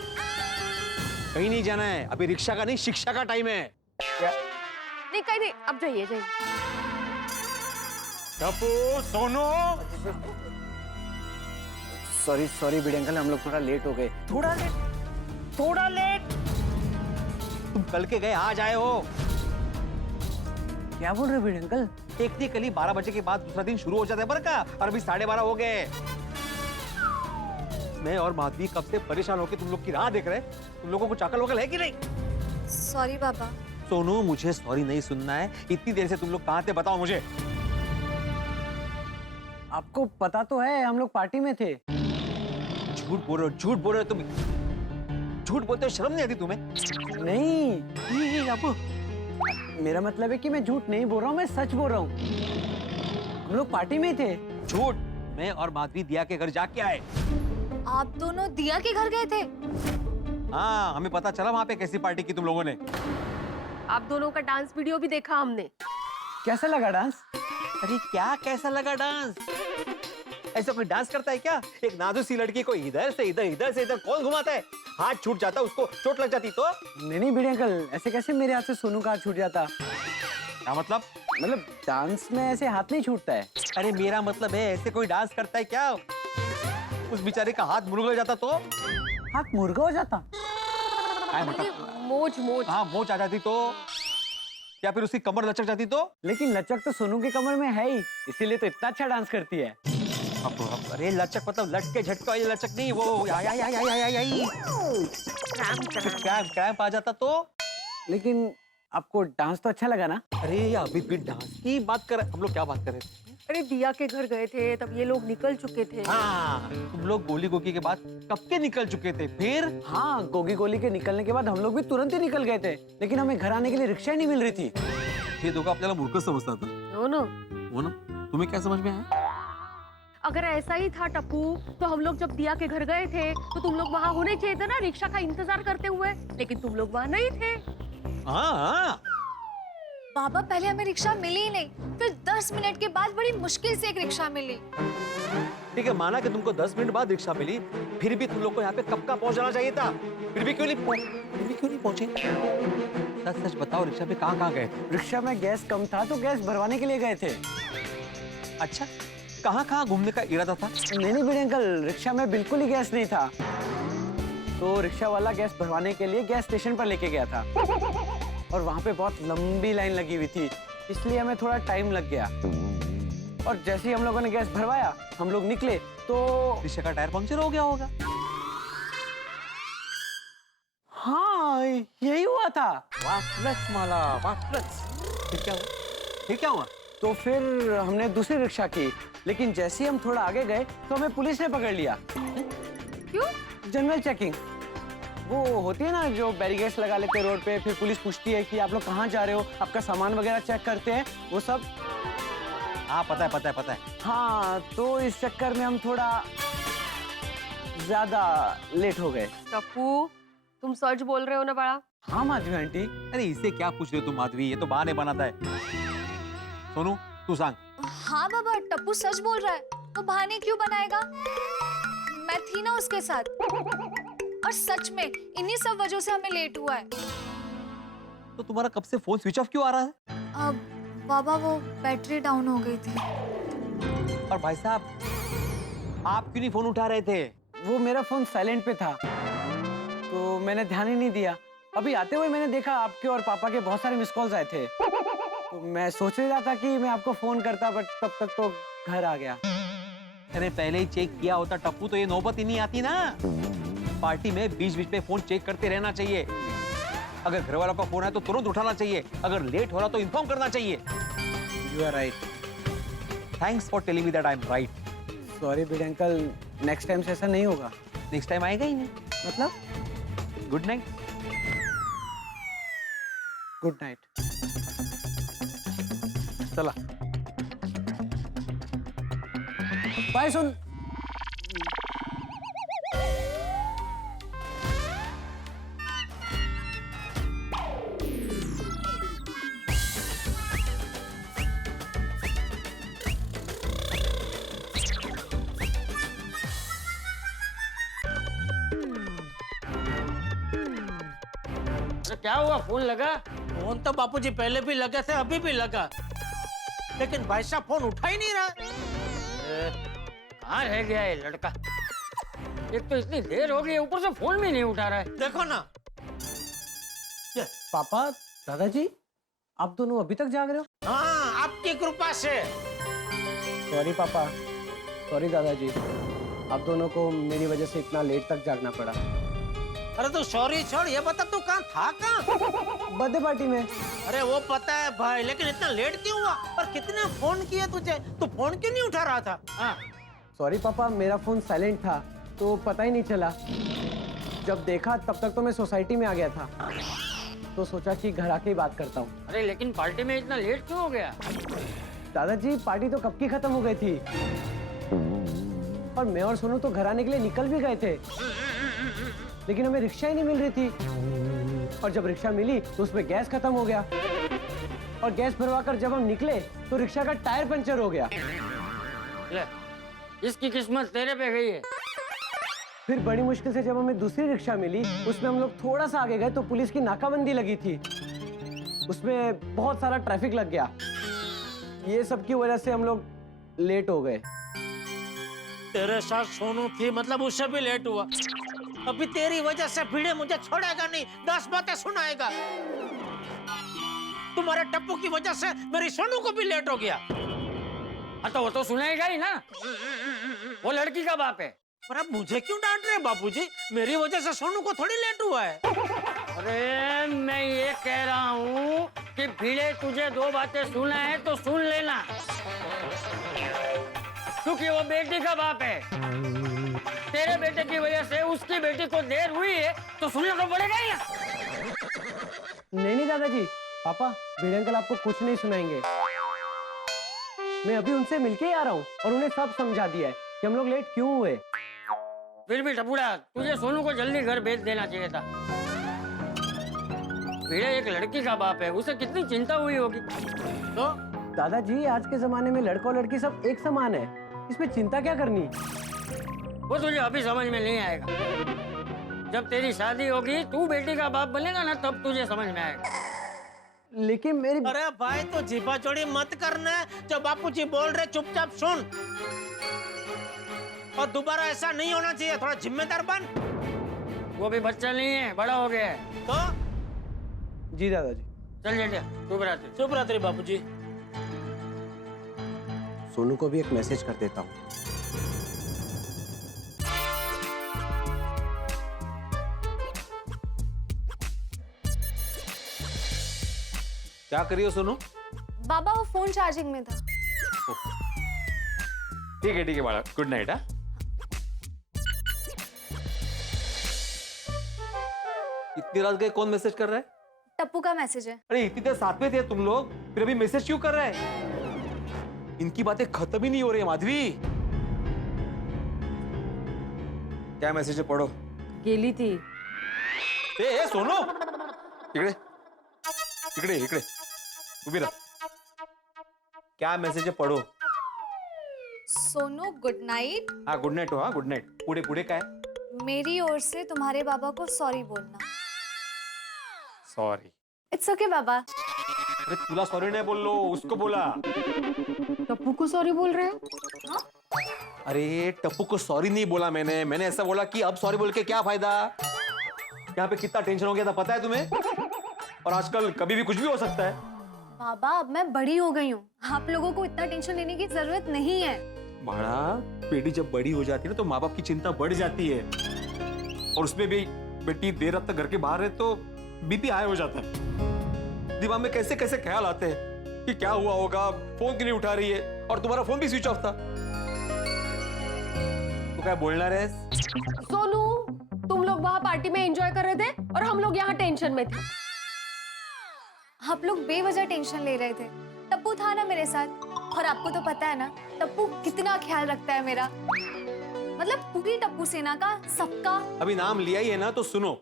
कहीं नहीं जाना है, अभी रिक्शा का नहीं शिक्षा का टाइम है। नहीं कहीं नहीं, अब जाइए जाइए। Tappu Sonu, sorry bid uncle, हम लोग थोड़ा लेट हो गए। थोड़ा लेट? तुम कल के गए आज आए हो। क्या बोल रहे हो बिड अंकल? टेक्निकली 12 बजे के बाद दूसरा दिन शुरू हो जाता है बर का, और अभी 12:30 हो गए। मैं और माधवी कब से परेशान होकर तुम लोग की राह देख रहे हैं। तुम लोगों को चाकल वकल है कि नहीं? सॉरी बाबा। सोनू मुझे सॉरी नहीं सुनना है। इतनी देर से तुम लोग कहाँ थे बताओ मुझे। आपको पता तो है हम लोग पार्टी में थे। झूठ बोल रहे हो तुम। झूठ बोलते हो, शर्म नहीं आती तुम्हें? नहीं आपको मेरा मतलब है कि मैं झूठ नहीं बोल रहा हूँ, मैं सच बोल रहा हूँ। हम लोग पार्टी में थे। झूठ। मैं और माधवी दिया के घर जाके आए। आप दोनों दिया के घर गए थे? हाँ, हमें पता चला वहाँ पे कैसी पार्टी की तुम लोगों ने। आप दोनों का डांस वीडियो भी देखा हमने। कैसा लगा डांस? अरे क्या कैसा लगा डांस? ऐसा कोई डांस करता है क्या? एक नाजुक सी लड़की को इधर से इधर कौन घुमाता है? हाथ छूट जाता, उसको चोट लग जाती तो? नहीं बिड अंकल, ऐसे कैसे मेरे हाथ से सोनू का हाथ छूट जाता? क्या मतलब? मतलब डांस में ऐसे हाथ नहीं छूटता है। अरे मेरा मतलब है, ऐसे कोई डांस करता है क्या? उस बेचारे का हाथ मुर्गा हो जाता तो? हाथ मुर्गा हो जाता? मोच। हाँ, मोच आ जाती तो? या फिर उसकी कमर लचक जाती तो? लेकिन लचक तो सोनू की कमर में है ही, इसीलिए तो इतना अच्छा डांस करती है। अरे लचक मतलब लटके झटके वाली लचक नहीं, वो क्रैम्प आ जाता तो? लेकिन आपको डांस तो अच्छा लगा ना? अरे अभी भी डांस की बात कर, हम लोग क्या बात कर रहे थे? अरे दिया के घर गए थे तब ये लोग निकल चुके थे। हाँ, तुम लोग गोली गोगी के बाद कब के निकल चुके थे फिर? हाँ, गोगी गोली के निकलने के बाद हम लोग भी तुरंत ही निकल गए थे, लेकिन हमें घर आने के लिए रिक्शा ही नहीं मिल रही थी। हे दोघं आपल्याला मूर्ख समजता था। हो ना? वो ना, तुम्हें क्या समझ में आया? अगर ऐसा ही था टप्पू तो हम लोग जब दिया के घर गए थे तो तुम लोग वहाँ होने चाहिए थे ना, रिक्शा का इंतजार करते हुए, लेकिन तुम लोग वहाँ नहीं थे। हाँ। बाबा पहले हमें रिक्शा मिली ही नहीं, फिर 10 मिनट के बाद बड़ी मुश्किल से एक रिक्शा मिली। ठीक है, माना कि तुमको 10 मिनट बाद रिक्शा मिली, फिर भी तुम लोग को यहाँ पे कब का पहुंचना चाहिए था? फिर भी क्यों नहीं पहुंचे? सच सच बताओ, रिक्शा पे कहाँ गए थे? रिक्शा में गैस कम था तो गैस भरवाने के लिए गए थे। अच्छा, कहाँ घूमने का इरादा था? नहीं बड़े अंकल, रिक्शा में बिल्कुल ही गैस नहीं था, तो रिक्शा वाला गैस भरवाने के लिए गैस स्टेशन पर लेके गया था और वहाँ पे बहुत लंबी लाइन लगी हुई थी, इसलिए हमें थोड़ा टाइम लग गया। और जैसे ही हम लोगों ने गैस भरवाया, हम लोग निकले तो रिक्शा का टायर पंक्चर हो गया होगा। हाँ, यही हुआ था। वाटलंच मला, वाटलंच। फिर क्या हुआ? तो फिर हमने दूसरी रिक्शा की, लेकिन जैसे ही हम थोड़ा आगे गए तो हमें पुलिस ने पकड़ लिया। क्यों? जनरल चेकिंग वो होती है ना, जो बैरिकेड्स लगा लेते हैं रोड पे, फिर पुलिस पूछती है कि आप लोग कहाँ जा रहे हो, आपका सामान वगैरह चेक करते हैं, वो सब। हाँ, पता है। हाँ, तो इस चक्कर में हम थोड़ा ज्यादा लेट हो गए। टप्पू, तुम सच बोल रहे हो ना बड़ा? हाँ माधवी आंटी। अरे इसे क्या पूछ रहे हो तुम माधवी, ये तो बहाने बनाता है। सोनू, तू सांग। हाँ बाबा, टप्पू सच बोल रहा है, तो बहाने क्यों बनाएगा? मैं थी ना उसके साथ, और सच में इन्हीं सब वजहों से हमें लेट हुआ है। तो तुम्हारा कब से फोन स्विच ऑफ क्यों आ रहा है? अब बाबा वो बैटरी डाउन हो गई थी। और भाई साहब, आप क्यों नहीं फोन उठा रहे थे? वो मेरा फोन साइलेंट पे था, तो मैंने ध्यान ही नहीं दिया। अभी आते हुए मैंने देखा आपके और पापा के बहुत सारे मिस कॉल्स आए थे, तो मैं सोच रहा था कि मैं आपको फोन करता, बट तब तक तो घर आ गया। अरे पहले ही चेक किया होता टप्पू, तो ये नौबत ही नहीं आती ना। पार्टी में बीच बीच में फोन चेक करते रहना चाहिए। अगर घर वालों का फोन है तो तुरंत उठाना चाहिए, अगर लेट हो रहा तो इन्फॉर्म करना चाहिए। You are right. Thanks for telling me that I am right. Sorry big uncle, next time से ऐसा नहीं होगा। नेक्स्ट टाइम आएगा ही नहीं। मतलब? Good night. Good night. चला बाय। सुन, क्या हुआ, फोन लगा? फोन तो बापूजी पहले भी लगे थे, अभी भी लगा, लेकिन भाई साहब फोन उठा ही नहीं रहा। कहाँ रह गया ये लड़का? एक तो इतनी देर हो गई, ऊपर से फोन भी नहीं उठा रहा है। देखो ना। पापा, दादाजी, आप दोनों अभी तक जाग रहे हो? हाँ, आपकी कृपा से। सॉरी पापा, सॉरी दादाजी, आप दोनों को मेरी वजह से इतना लेट तक जागना पड़ा। अरे तू सॉरी छोड़, ये बता तू कहाँ था? कहाँ? बर्थडे पार्टी में। अरे वो पता है भाई, लेकिन इतना लेट क्यों हुआ? और कितने फोन किए तुझे, तू फोन क्यों नहीं उठा रहा था? हाँ। सॉरी पापा, मेरा फोन साइलेंट था तो पता ही नहीं चला। जब देखा तब तक तो मैं सोसाइटी में आ गया था, तो सोचा कि घर आके ही बात करता हूँ। अरे लेकिन पार्टी में इतना लेट क्यों हो गया? दादाजी, पार्टी तो कब की खत्म हो गई थी, और मैं और सोनू तो घर आने के लिए निकल भी गए थे, लेकिन हमें रिक्शा ही नहीं मिल रही थी। और जब रिक्शा मिली तो उसमें गैस खत्म हो गया, और गैस भरवाकर जब हम निकले तो रिक्शा का टायर पंचर हो गया। ले, इसकी किस्मत तेरे पे गई है। फिर बड़ी मुश्किल से जब हमें दूसरी रिक्शा मिली, उसमें हम लोग थोड़ा सा आगे गए तो पुलिस की नाकाबंदी लगी थी, उसमें बहुत सारा ट्रैफिक लग गया। ये सब की वजह से हम लोग लेट हो गए। तेरे साथ सोनू थी, मतलब उससे भी लेट हुआ। अभी तेरी वजह से भिड़े मुझे छोड़ेगा नहीं, 10 बातें सुनाएगा। तुम्हारे टप्पू की वजह से मेरी सोनू को भी लेट हो गया। हाँ तो वो तो सुनाएगा ही ना, वो लड़की का बाप है। पर अब मुझे क्यों डांट रहे बापूजी? मेरी वजह से सोनू को थोड़ी लेट हुआ है। अरे मैं ये कह रहा हूँ कि भिड़े तुझे 2 बातें सुना है तो सुन लेना। क्योंकि वो बेटी का बाप है। तेरे बेटे की वजह से उसकी बेटी को देर हुई है तो सुनना तो पड़ेगा ही ना। नहीं दादाजी, पापा भिड़े अंकल आपको कुछ नहीं सुनाएंगे। मैं अभी उनसे मिलके ही आ रहा हूँ और उन्हें सब समझा दिया है कि हम लोग लेट क्यों हुए। फिर भी टपुड़ा, तुझे सोनू को जल्दी घर भेज देना चाहिए था। भिड़े एक लड़की का बाप है, उसे कितनी चिंता हुई होगी। तो दादाजी, आज के जमाने में लड़का और लड़की सब एक समान है, इसमें चिंता क्या करनी। वो तुझे अभी समझ में नहीं आएगा। जब तेरी शादी होगी, तू बेटी का बाप बनेगा ना, तब तुझे समझ में आएगा। लेकिन मेरी अरे भाई तो जीपा चोड़ी मत करना, जो बापूजी बोल रहे चुपचाप सुन। और दोबारा ऐसा नहीं होना चाहिए, थोड़ा जिम्मेदार बन। वो भी बच्चा नहीं है, बड़ा हो गया है। तो जी दादाजी। चल बेटा, शुभ रात्रि। शुभ रात्रि बापूजी। सोनू को भी एक मैसेज कर देता हूँ। क्या करियो सोनू? बाबा वो फोन चार्जिंग में था। ठीक है बाळा, गुड नाइट। हाँ, इतनी रात गए कौन मैसेज कर रहा है? टप्पू का मैसेज है। अरे इतनी देर साथ में थे तुम लोग, फिर अभी मैसेज क्यों कर रहा है? इनकी बातें खत्म ही नहीं हो रही है माधवी। क्या मैसेज है, पढ़ो। गेली थी। ए सोनू, इकडे इकडे इकडे उभी रहा। क्या मैसेज है, पढ़ो। Sonu good night. हाँ गुड नाइट हो। हाँ गुड नाइट। पुढे पुढे काय? मेरी ओर से तुम्हारे बाबा को सॉरी बोलना। सॉरी। इट्स ओके बाबा। अरे तुला सॉरी नहीं बोल लो, उसको बोला। टप्पू को सॉरी बोल रहे हो? अरे टप्पू को सॉरी नहीं बोला मैंने ऐसा बोला कि अब सॉरी बोल के क्या फायदा। यहाँ पे कितना टेंशन हो गया था पता है तुम्हें? और आजकल कभी भी कुछ भी हो सकता है। बाबा अब मैं बड़ी हो गई हूँ, आप लोगों को इतना टेंशन लेने की जरूरत नहीं है। भाड़ा, बेटी जब बड़ी हो जाती है ना तो माँ बाप की चिंता बढ़ जाती है। और उसमें भी बेटी देर रात तक घर के बाहर है तो बीपी हाई हो जाता है। दिमाग में कैसे कैसे ख्याल आते हैं कि क्या हुआ होगा, फोन क्यों नहीं उठा रही है, और तुम्हारा फोन भी स्विच ऑफ था। तो क्या बोलना रहे? सोनू, तुम लोग वहाँ पार्टी में एंजॉय कर रहे थे और हम लोग यहाँ टेंशन में थे। आप लोग बेवजह टेंशन ले रहे थे। टप्पू था ना मेरे साथ, और आपको तो पता है ना टप्पू कितना ख्याल रखता है मेरा, मतलब पूरी टप्पू सेना का, सबका। अभी नाम लिया ही है ना तो सुनो,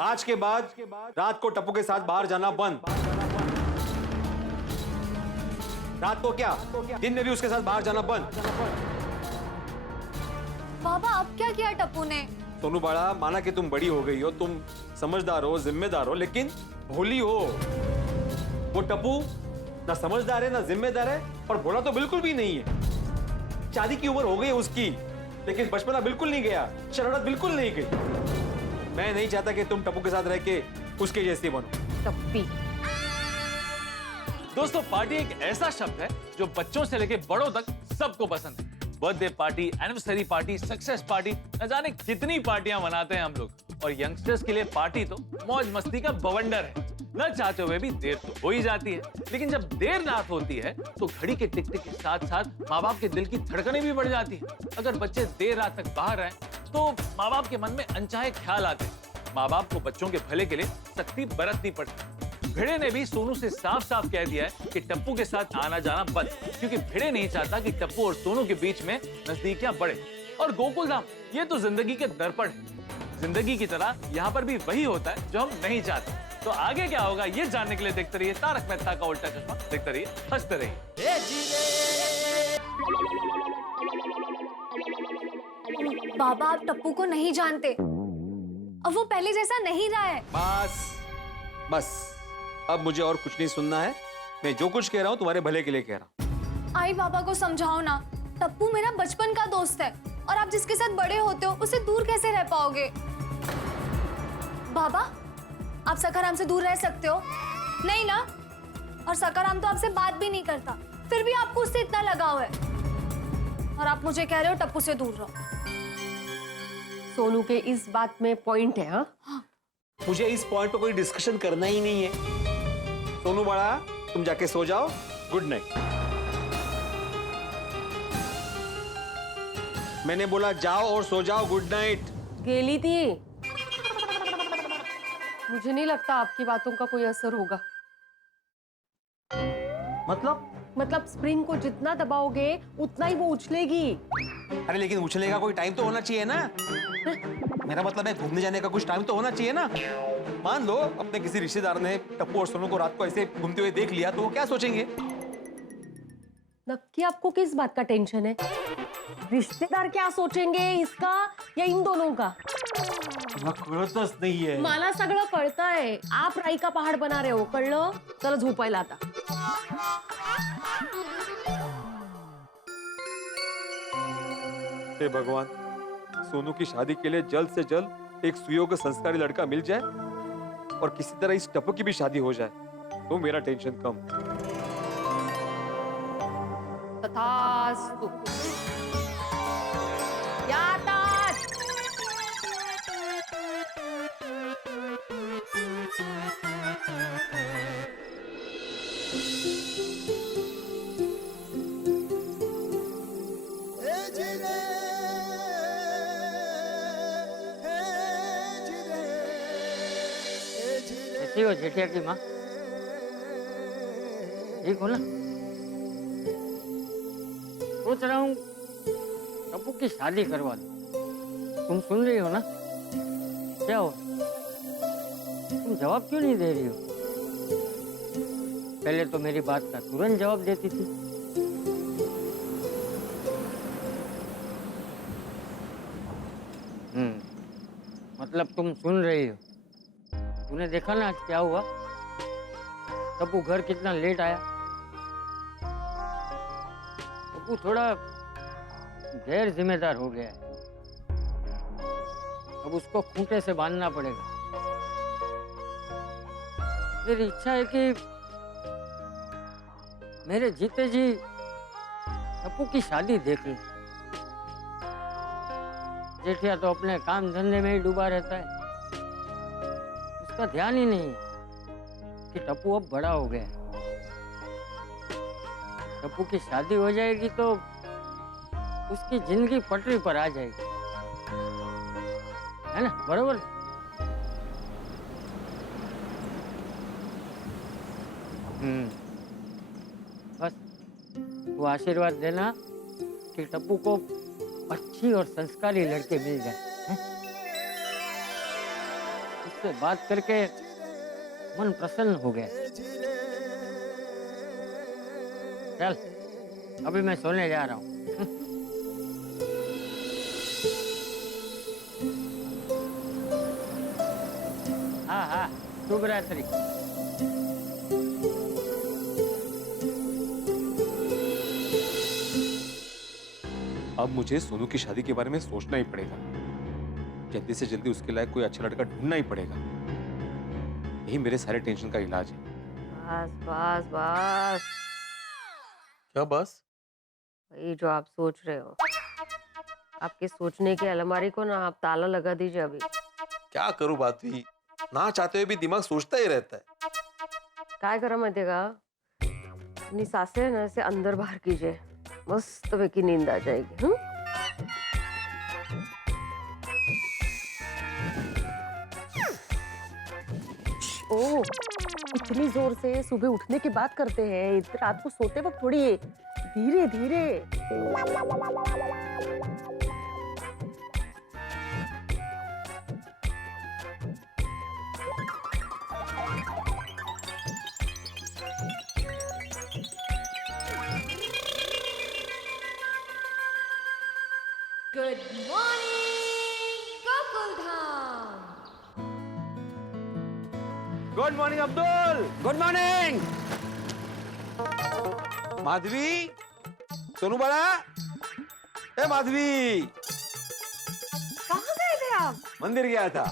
आज के बाद रात को टप्पू के साथ बाहर जाना बंद। रात को क्या, दिन में भी उसके साथ बाहर जाना बंद। बाबा अब क्या किया टप्पू ने? सोनू बाड़ा, माना कि तुम बड़ी हो गई हो, तुम समझदार हो, जिम्मेदार हो, लेकिन भोली हो। वो टप्पू ना समझदार है ना जिम्मेदार है, और भोला तो बिल्कुल भी नहीं है। शादी की उम्र हो गई है उसकी, लेकिन बचपना बिल्कुल नहीं गया, शरारत बिल्कुल नहीं गई। मैं नहीं चाहता कि तुम टप्पू के साथ रह के उसके जैसी बनो। टप्पी। दोस्तों, पार्टी एक ऐसा शब्द है जो बच्चों से लेके बड़ों तक सबको पसंद है। Birthday party, anniversary party, success party, न जाने कितनी पार्टियां मनाते हैं हम लोग। और यंगस्टर्स के लिए पार्टी तो मौज मस्ती का बवंडर है। न चाहते हुए भी देर तो हो ही जाती है, लेकिन जब देर रात होती है तो घड़ी के टिक टिक के साथ साथ माँ बाप के दिल की धड़कनें भी बढ़ जाती है। अगर बच्चे देर रात तक बाहर रहें तो माँ बाप के मन में अनचाहे ख्याल आते हैं। माँ बाप को बच्चों के भले के लिए सख्ती बरतनी पड़ती। भिड़े ने भी सोनू से साफ साफ कह दिया है कि टप्पू के साथ आना जाना बंद, क्योंकि भिड़े नहीं चाहता कि टप्पू और सोनू के बीच में नजदीकियां बढ़े। और गोकुल धाम ये तो जिंदगी के दर्पण है। जिंदगी की तरह यहाँ पर भी वही होता है जो हम नहीं चाहते। तो आगे क्या होगा ये जानने के लिए देखते रहिए तारक मेहता का उल्टा चश्मा। देखते रहिए, हंसते रहिए। बाबा आप टप्पू को नहीं जानते, अब वो पहले जैसा नहीं रहा है। बस अब मुझे और कुछ नहीं सुनना है। मैं जो कुछ कह रहा हूँ तुम्हारे भले के लिए कह रहा हूँ। आई बाबा को समझाओ ना, टप्पू मेरा बचपन का दोस्त है, और आप जिसके साथ बड़े होते हो उससे दूर कैसे रह पाओगे? बाबा आप सकाराम से दूर रह सकते हो? नहीं ना? और सकाराम तो आपसे बात भी नहीं करता, फिर भी आपको उससे इतना लगाव है, और आप मुझे कह रहे हो टप्पू से दूर रहो। सोनू के इस बात में पॉइंट है। हाँ, मुझे इस पॉइंट पे कोई डिस्कशन करना ही नहीं है। सोनू बाड़ा, तुम जाके सो जाओ। Good night. मैंने बोला जाओ और सो जाओ, गुड नाइट। गेली थी। मुझे नहीं लगता आपकी बातों का कोई असर होगा। मतलब स्प्रिंग को जितना दबाओगे उतना ही वो उछलेगी। अरे लेकिन उछलने का कोई टाइम तो होना चाहिए ना। मेरा मतलब है घूमने जाने का कुछ टाइम तो होना चाहिए ना। मान लो अपने किसी रिश्तेदार ने टप्पू और सोनू को रात को ऐसे घूमते हुए देख लिया तो वो क्या सोचेंगे? नक्की आपको किस बात का टेंशन है? रिश्तेदार क्या सोचेंगे, इसका या इन दोनों का? कळतच नाहीये। मला सगळं कळतंय। आप राई का पहाड़ बना रहे हो, कळलं? चला झोपायला आता। हे भगवान, सोनू की शादी के लिए जल्द से जल्द एक सुयोग्य संस्कारी लड़का मिल जाए और किसी तरह इस टप्पू की भी शादी हो जाए तो मेरा टेंशन कम। तथास्तु। यातात। कैसी हो जेठिया की माँ? ठीक हो ना? सोच रहा हूँ टप्पू की शादी करवा दो। तुम सुन रही हो ना? क्या हो? तुम जवाब क्यों नहीं दे रही हो? पहले तो मेरी बात का तुरंत जवाब देती थी। मतलब तुम सुन रही हो? तूने देखा ना आज क्या हुआ? टप्पू घर कितना लेट आया। टप्पू थोड़ा गैर जिम्मेदार हो गया है। अब उसको खूंटे से बांधना पड़ेगा। मेरी इच्छा है कि मेरे जीते जी टप्पू की शादी देख लूं। जेठिया तो अपने काम धंधे में ही डूबा रहता है। उसका ध्यान ही नहीं कि टप्पू अब बड़ा हो गया है। टप्पू की शादी हो जाएगी तो उसकी जिंदगी पटरी पर आ जाएगी, है ना? बरोबर। बस तू आशीर्वाद देना कि टप्पू को अच्छी और संस्कारी लड़के मिल जाए। उससे बात करके मन प्रसन्न हो गया। चल अभी मैं सोने जा रहा हूँ। हाँ हाँ, शुभ रात्रि। अब मुझे सोनू की शादी के बारे में सोचना ही पड़ेगा। जल्दी से जल्दी उसके लायक कोई अच्छा लड़का ढूंढना ही पड़ेगा। यही मेरे सारे टेंशन का इलाज है। बस बस बस। क्या बस? वही जो आप सोच रहे हो। आपके सोचने की अलमारी को ना आप ताला लगा दीजिए अभी। क्या करूं बातवी, ना चाहते हुए भी दिमाग सोचता ही रहता है। काय करा माहितीये का? अपनी सांसें ना ऐसे अंदर बाहर कीजिए, मस्त पैकी नींद आ जाएगी। ओह, इतनी जोर से सुबह उठने की बात करते हैं। रात को सोते वक्त थोड़ी धीरे धीरे। Good morning Gokuldham. Good morning Abdul. Good morning Madhavi, Sonu बड़ा। ए माधवी, कहाँ गए थे आप? मंदिर गया था।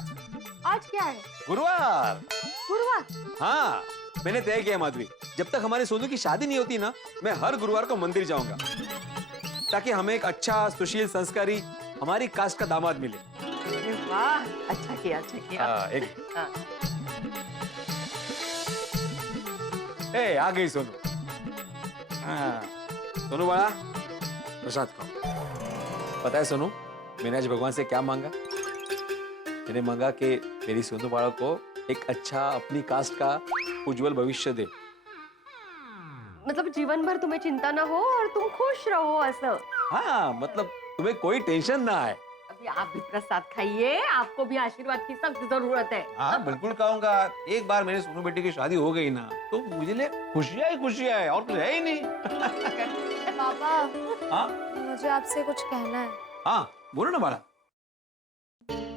आज क्या है? गुरुवार। गुरुवार? हाँ, मैंने तय किया माधवी, जब तक हमारे सोनू की शादी नहीं होती ना, मैं हर गुरुवार को मंदिर जाऊंगा ताकि हमें एक अच्छा सुशील संस्कारी हमारी कास्ट का दामाद मिले। अरे वाह, अच्छा किया, अच्छा किया। हाँ। ए, आ गई सोनू। हाँ, सोनू बड़ा, प्रसाद खाओ। पता है सोनू, मैंने आज भगवान से क्या मांगा? मैंने मांगा कि मेरी सोनू बाड़ा को एक अच्छा अपनी कास्ट का उज्जवल भविष्य दे। मतलब जीवन भर तुम्हें चिंता ना हो और तुम खुश रहो ऐसा। हाँ, मतलब तुम्हें कोई टेंशन ना आए। अभी आप भी प्रसाद खाइए, आपको भी आशीर्वाद की सख्त जरूरत है। हाँ बिल्कुल खाऊंगा। एक बार मेरी सोनू बेटी की शादी हो गई ना तो मुझे लिए खुशियां ही खुशियां है और कुछ है ही नहीं। पापा, हाँ मुझे आपसे कुछ कहना है। हाँ बोलो ना बाला।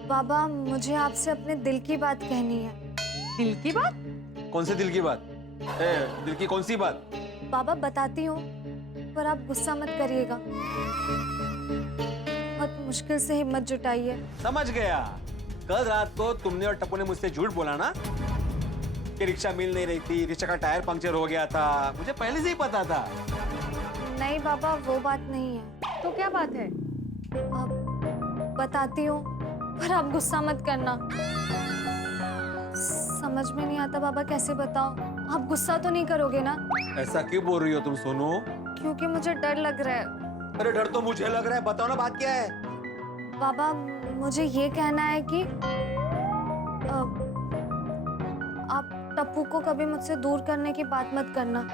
बाबा, मुझे आपसे अपने दिल की बात कहनी है। दिल की बात? कौन से दिल की बात? दिल की कौन सी बात? बाबा बताती हूँ, पर आप गुस्सा मत करिएगा। बहुत मुश्किल से हिम्मत जुटाई है। समझ गया। कल रात को तुमने और टप्पू ने मुझसे झूठ बोला ना कि रिक्शा मिल नहीं रही थी, रिक्शा का टायर पंक्चर हो गया था। मुझे पहले से ही पता था। नहीं बाबा, वो बात नहीं है। तो क्या बात है? अब बताती हूँ, पर आप गुस्सा मत करना। समझ में नहीं आता बाबा, कैसे बताऊं? आप गुस्सा तो नहीं करोगे ना? ऐसा क्यों बोल रही हो तुम सोनू? क्योंकि मुझे डर लग रहा है। अरे डर तो मुझे लग रहा है, बताओ ना बात क्या है? बाबा, मुझे ये कहना है कि आप टप्पू को कभी मुझसे दूर करने की बात मत करना।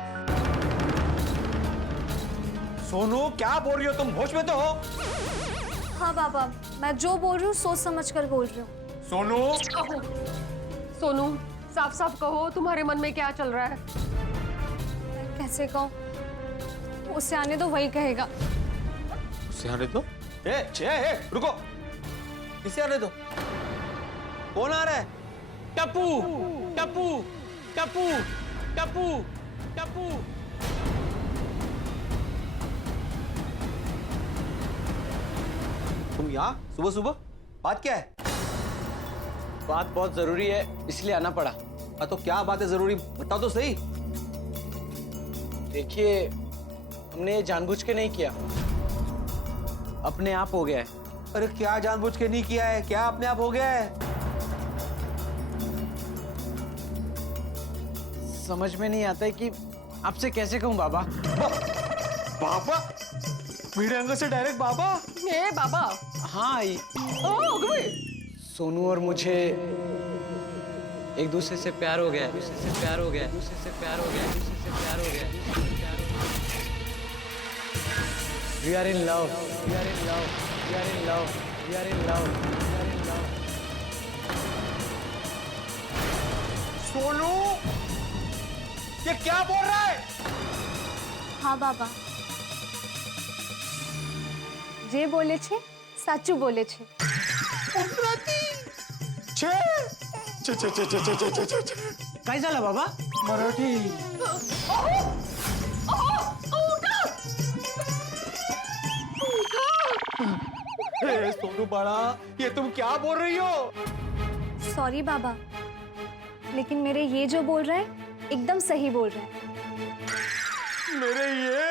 सोनू क्या बोल रही हो तुम? होश में तो हो? हाँ बाबा, मैं जो बोल रही हूँ सोच समझ कर बोल रही हूँ। सोनू, सोनू साफ साफ कहो, तुम्हारे मन में क्या चल रहा है? मैं कैसे कहूँ? उसे आने दो, वही कहेगा। उसे आने दो? रुको, किसे आने दो? कौन आ रहा है? टप्पू टप्पू टप्पू टप्पू टप्पू। तुम यहाँ सुबह सुबह? बात क्या है? बात बहुत जरूरी है, इसलिए आना पड़ा। तो क्या बात है जरूरी, बताओ तो सही। देखिए, हमने ये जानबूझ के नहीं किया, अपने आप हो गया है। अरे क्या जानबूझ के नहीं किया है? क्या अपने आप हो गया है? समझ में नहीं आता है कि आपसे कैसे कहूँ बाबा। बाबा? मेरे अंगल से डायरेक्ट बाबा? ए बाबा? हाँ, सोनू और मुझे एक दूसरे से प्यार हो गया है। दूसरे से प्यार हो गया है। दूसरे से प्यार हो गया है। दूसरे से प्यार हो गया है। We are in love. We are in love. We are in love. We are in love. We are in love. Sonu, ये क्या बोल रहा है? हाँ बाबा, जे बोले छे साचू बोले छे। काय झालं बाबा? मराठी। सोनू बाड़ा, ये तुम क्या बोल रही हो? सॉरी बाबा, लेकिन मेरे ये जो बोल रहा है एकदम सही बोल रहा है। मेरे ये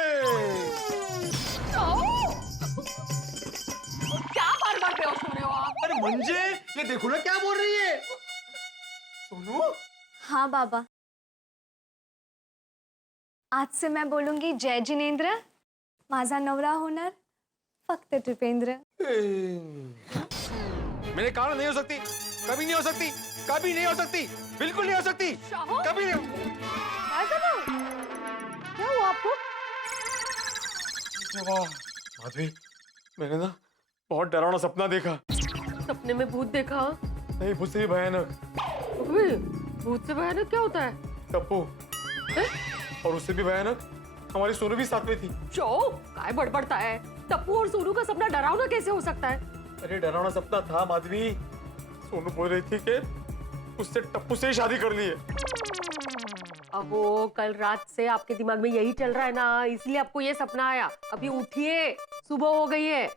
क्या बार बार बेहोश हो रहे हो आप? अरे मंजे, ये देखो ना क्या बोल रही है। सोनू? हाँ बाबा, आज से मैं बोलूंगी जय जिनेंद्र, माझा नवरा होणार फक्त टिपेंद्र। मेरे कारण नहीं हो सकती, कभी नहीं हो सकती, कभी नहीं हो सकती, बिल्कुल नहीं हो सकती, कभी नहीं। क्या हुआ आपको? माधवी, मैंने ना बहुत डरावना सपना देखा। सपने में भूत देखा? नहीं, भूत से भी भयानक। भूत से भयानक क्या होता है? टप्पू, और उससे भी भयानक हमारी सोनू भी साथ में थी। काय बड़बड़ता है? टप्पू और सोनू का सपना डरावना कैसे हो सकता है? अरे डरावना सपना था माधवी। सोनू बोल रही थी कि उससे टप्पू से ही शादी कर ली है। अब वो कल रात से आपके दिमाग में यही चल रहा है ना, इसलिए आपको ये सपना आया। अभी उठिए, सुबह हो गई है।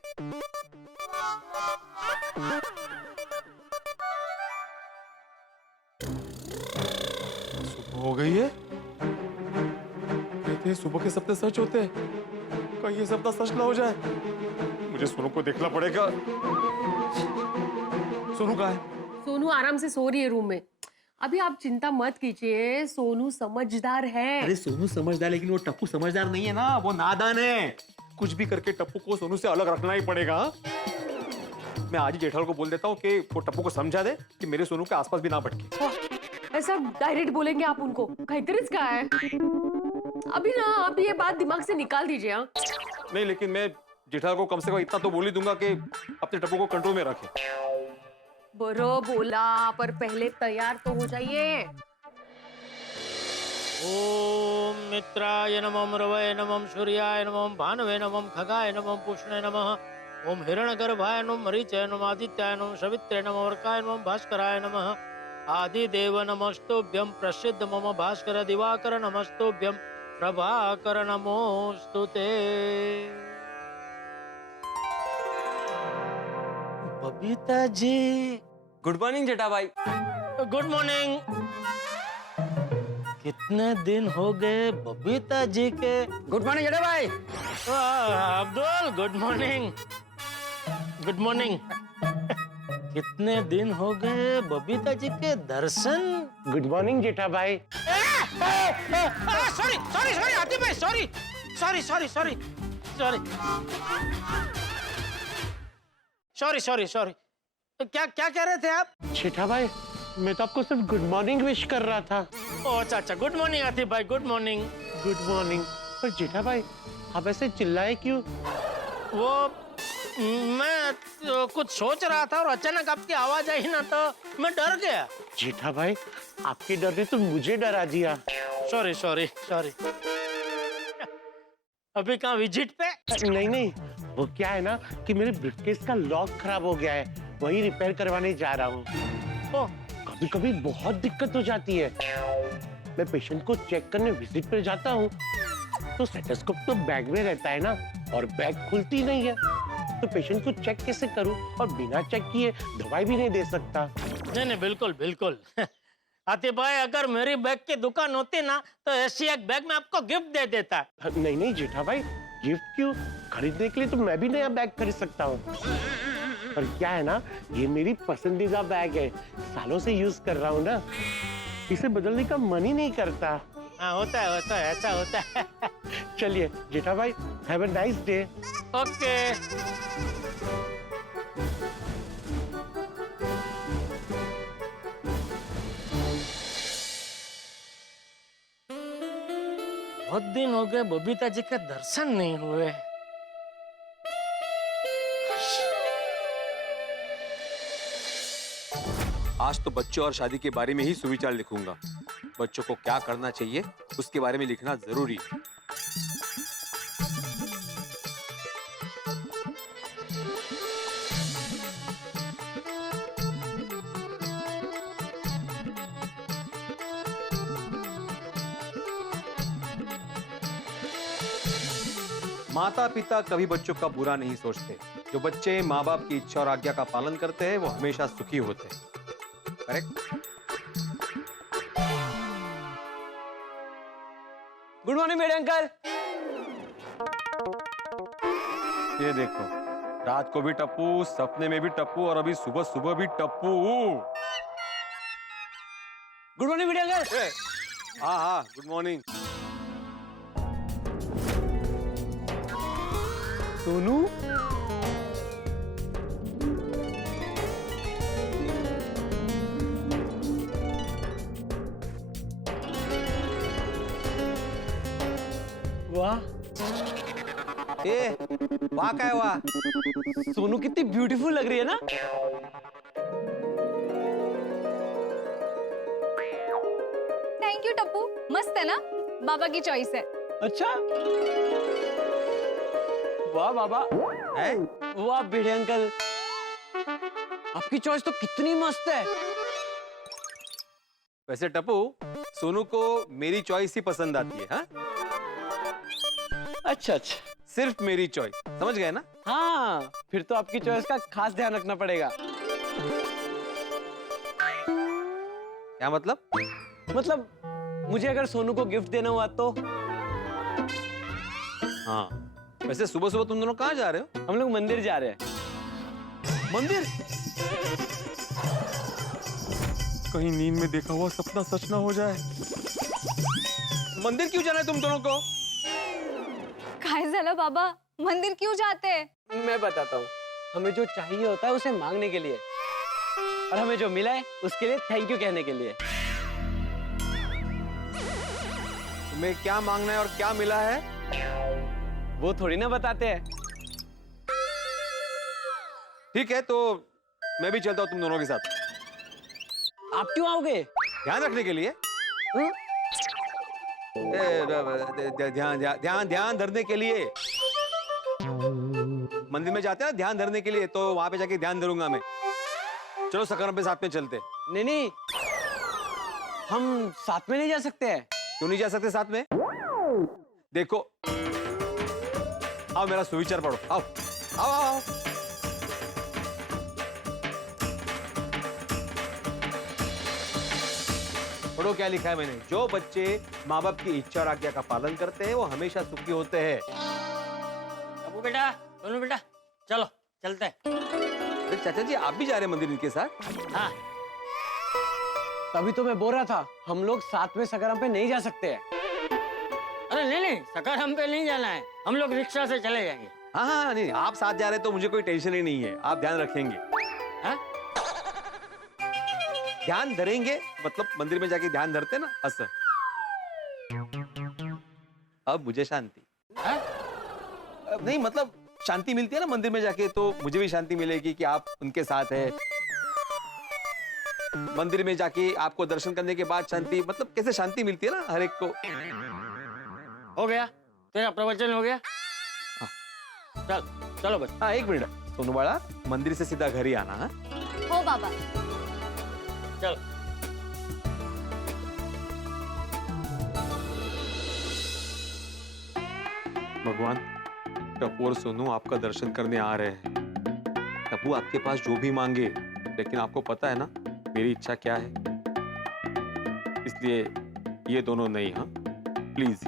सुबह हो गई है? कहते हैं सुबह के सपने सच होते हैं, कहीं ये सपना सच ना हो जाए। मुझे सोनू को देखना पड़ेगा। सोनू कहाँ है? सोनू आराम से सो रही है रूम में। अभी आप चिंता मत कीजिए, सोनू समझदार है। अरे सोनू समझदार, लेकिन वो टप्पू समझदार नहीं है ना, वो नादान है। कुछ भी करके टप्पू को सोनू से अलग रखना ही पड़ेगा। हाँ? मैं आज ही जेठाल को बोल देता हूँ कि वो टप्पू को समझा दे कि मेरे सोनू के आसपास भी ना भटके। ऐसा डायरेक्ट बोलेंगे आप उनको? काहीतरीच काय? अभी ना आप ये बात दिमाग से निकाल दीजिए। हाँ नहीं, लेकिन मैं जेठाल को कम से कम इतना तो बोल ही दूंगा कि अपने टप्पू को कंट्रोल में रखे। बरो बोला, पर पहले तैयार तो हो जाइए। ओम मित्राय नमः, रवये नमः, सूर्याय नमः, भानवे नमः, खगाय नमः, पुष्णे नमः। ओम हिरण्यगर्भाय नमः, मरीचाय नमः, आदित्याय नमः, सवित्रे नमः, वर्काय नमः, भास्कराय नमः। आदिदेव नमस्तुभ्यं, प्रसिद्ध मम भास्कर दिवाकर नमस्तुभ्यं, प्रभाकर नमोस्तुते। बबीता जी। गुड मॉर्निंग जेठा भाई। Good morning. कितने दिन हो गए बबीता जी के? गुड मॉर्निंग जेठा भाई। Abdul good morning. Good morning. कितने दिन हो गए बबीता जी के दर्शन? गुड मॉर्निंग जेठा भाई। सॉरी सॉरी सॉरी आतिफ भाई, sorry sorry sorry sorry sorry sorry sorry sorry. तो क्या क्या कह रहे थे आप? जेठा भाई, मैं तो आपको सिर्फ गुड मॉर्निंग विश कर रहा था। ओह अच्छा अच्छा, गुड मॉर्निंग आतिफ भाई, गुड मॉर्निंग। Good morning. पर जेठा भाई, आप ऐसे चिल्लाए क्यों? वो मैं तो कुछ सोच रहा था और अचानक आपकी आवाज आई ना तो मैं डर गया। जेठा भाई, आपके डर ने तो मुझे डरा दिया। Sorry sorry sorry. अभी कहाँ विजिट पे? नहीं नहीं, वो क्या है ना कि मेरे ब्रीफकेस का लॉक खराब हो गया है, वही रिपेयर करवाने जा रहा हूँ। कभी कभी बहुत दिक्कत हो जाती है। मैं पेशेंट को चेक करने विजिट पर जाता हूँ तो स्टेथोस्कोप तो बैग में रहता है ना, और बैग खुलती नहीं है, तो पेशेंट को चेक कैसे करूँ? और बिना चेक किए दवाई भी नहीं दे सकता। नहीं नहीं, बिल्कुल बिल्कुल। आतिफ भाई, अगर मेरी बैग की दुकान होती ना तो ऐसी एक बैग में आपको गिफ्ट दे देता। नहीं नहीं जेठा भाई, गिफ्ट क्यों? खरीदने के लिए तो मैं भी नया बैग खरीद सकता हूँ। पर क्या है ना, ये मेरी पसंदीदा बैग है, सालों से यूज कर रहा हूँ ना, इसे बदलने का मन ही नहीं करता। हाँ होता है, ऐसा होता है। चलिए जेठा भाई, have a nice day. Okay. बहुत दिन हो गए बबीता जी के दर्शन नहीं हुए। आज तो बच्चों और शादी के बारे में ही सुविचार लिखूंगा। बच्चों को क्या करना चाहिए उसके बारे में लिखना जरूरी है। माता पिता कभी बच्चों का बुरा नहीं सोचते। जो बच्चे माँ बाप की इच्छा और आज्ञा का पालन करते हैं वो हमेशा सुखी होते हैं। करेक्ट? गुड मॉर्निंग मेरे अंकल। ये देखो, रात को भी टप्पू, सपने में भी टप्पू, और अभी सुबह सुबह भी टप्पू। गुड मॉर्निंग मेरे अंकल। हाँ हाँ, गुड मॉर्निंग। सोनू, वाह, वाह क्या है वाह? सोनू कितनी ब्यूटीफुल लग रही है ना। थैंक यू टप्पू, मस्त है ना, बाबा की चॉइस है। अच्छा, वाह बाबा, वाह भिड़े अंकल, आपकी चॉइस तो कितनी मस्त है। वैसे टप्पू, सोनू को मेरी चॉइस ही पसंद आती है। हाँ? अच्छा अच्छा, सिर्फ मेरी चॉइस, समझ गए ना? हाँ, फिर तो आपकी चॉइस का खास ध्यान रखना पड़ेगा। क्या मतलब? मतलब मुझे अगर सोनू को गिफ्ट देना हुआ तो? हाँ, वैसे सुबह सुबह तुम दोनों कहाँ जा रहे हो? हम लोग मंदिर जा रहे हैं। मंदिर? कहीं नींद में देखा हुआ सपना सच ना हो जाए। मंदिर क्यों जाना है तुम दोनों को? काय झालं बाबा, मंदिर क्यों जाते हैं? मैं बताता हूँ। हमें जो चाहिए होता है उसे मांगने के लिए, और हमें जो मिला है उसके लिए थैंक यू कहने के लिए। तुम्हें क्या मांगना है और क्या मिला है वो थोड़ी ना बताते हैं। ठीक है, तो मैं भी चलता हूँ तुम दोनों के साथ। आप क्यों आओगे? ध्यान रखने के लिए। ध्यान धरने के लिए। मंदिर में जाते हैं ना ध्यान धरने के लिए, तो वहां पे जाके ध्यान धरूंगा मैं। चलो सकरम पे साथ में चलते। नहीं, हम साथ में नहीं जा सकते हैं। क्यों नहीं जा सकते साथ में? देखो, आओ मेरा सुविचार पढ़ो। आओ आओ आओ। पढ़ो क्या लिखा है मैंने। जो बच्चे माँ बाप की इच्छा और आज्ञा का पालन करते हैं वो हमेशा सुखी होते हैं। अबू बेटा, सोनू बेटा, चलो चलते हैं। अरे चाचा जी, आप भी जा रहे हैं मंदिर इनके साथ? हाँ। तभी तो मैं बोल रहा था हम लोग साथ में सकरम पे नहीं जा सकते हैं। अरे नहीं, सकरम पे नहीं जाना है, हम लोग रिक्शा से चले जाएंगे। हाँ, नहीं, आप साथ जा रहे हैं तो मुझे कोई टेंशन ही नहीं है। आप ध्यान रखेंगे। हाँ? ध्यान धरेंगे मतलब मंदिर में जाके ध्यान धरते ना, असर। अब मुझे शांति। नहीं मतलब शांति मिलती है ना मंदिर में जाके, तो मुझे भी शांति मिलेगी कि आप उनके साथ हैं। मंदिर में जाके आपको दर्शन करने के बाद शांति, मतलब कैसे शांति मिलती है ना हर एक को। हो गया तेरा प्रवचन हो गया। चल चलो बस। हाँ, एक मिनट सोनू बाड़ा, मंदिर से सीधा घर ही आना। हाँ हो बाबा। चल। भगवान, टप्पू और सोनू आपका दर्शन करने आ रहे हैं। टप्पू आपके पास जो भी मांगे, लेकिन आपको पता है ना मेरी इच्छा क्या है, इसलिए ये दोनों नहीं। हाँ please.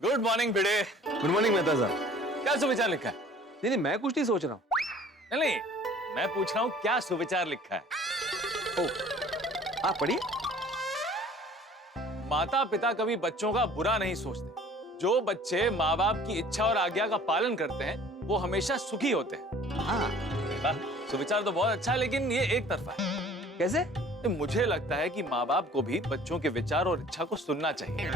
Good morning Bhide. Good morning Mehta साहब। क्या सुविचार लिखा है? नहीं, मैं कुछ नहीं सोच रहा हूँ। नहीं, मैं पूछ रहा हूँ क्या सुविचार लिखा है। आप पढ़िए। माता पिता कभी बच्चों का बुरा नहीं सोचते। जो बच्चे माँ बाप की इच्छा और आज्ञा का पालन करते हैं वो हमेशा सुखी होते हैं। हाँ, सुविचार तो बहुत अच्छा है, लेकिन ये एक तरफा है। कैसे? मुझे लगता है कि माँ बाप को भी बच्चों के विचार और इच्छा को सुनना चाहिए।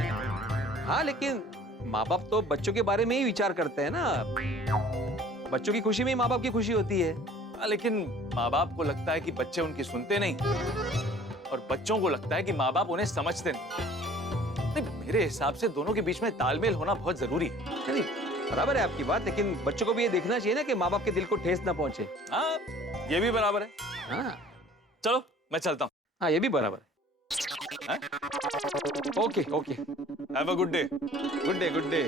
हाँ, लेकिन माँ बाप तो बच्चों के बारे में ही विचार करते हैं ना। बच्चों की खुशी में ही माँ बाप की खुशी होती है। लेकिन माँ बाप को लगता है कि बच्चे उनकी सुनते नहीं, और बच्चों को लगता है कि माँ बाप उन्हें समझते नहीं। मेरे हिसाब से दोनों के बीच में तालमेल होना बहुत जरूरी है। नहीं, बराबर है आपकी बात, लेकिन बच्चों को भी ये देखना चाहिए ना कि माँ बाप के दिल को ठेस ना पहुंचे। हाँ, ये भी बराबर है। हाँ, चलो मैं चलता हूँ। हाँ, ये भी बराबर है। Okay okay, have a good day. Good day good day.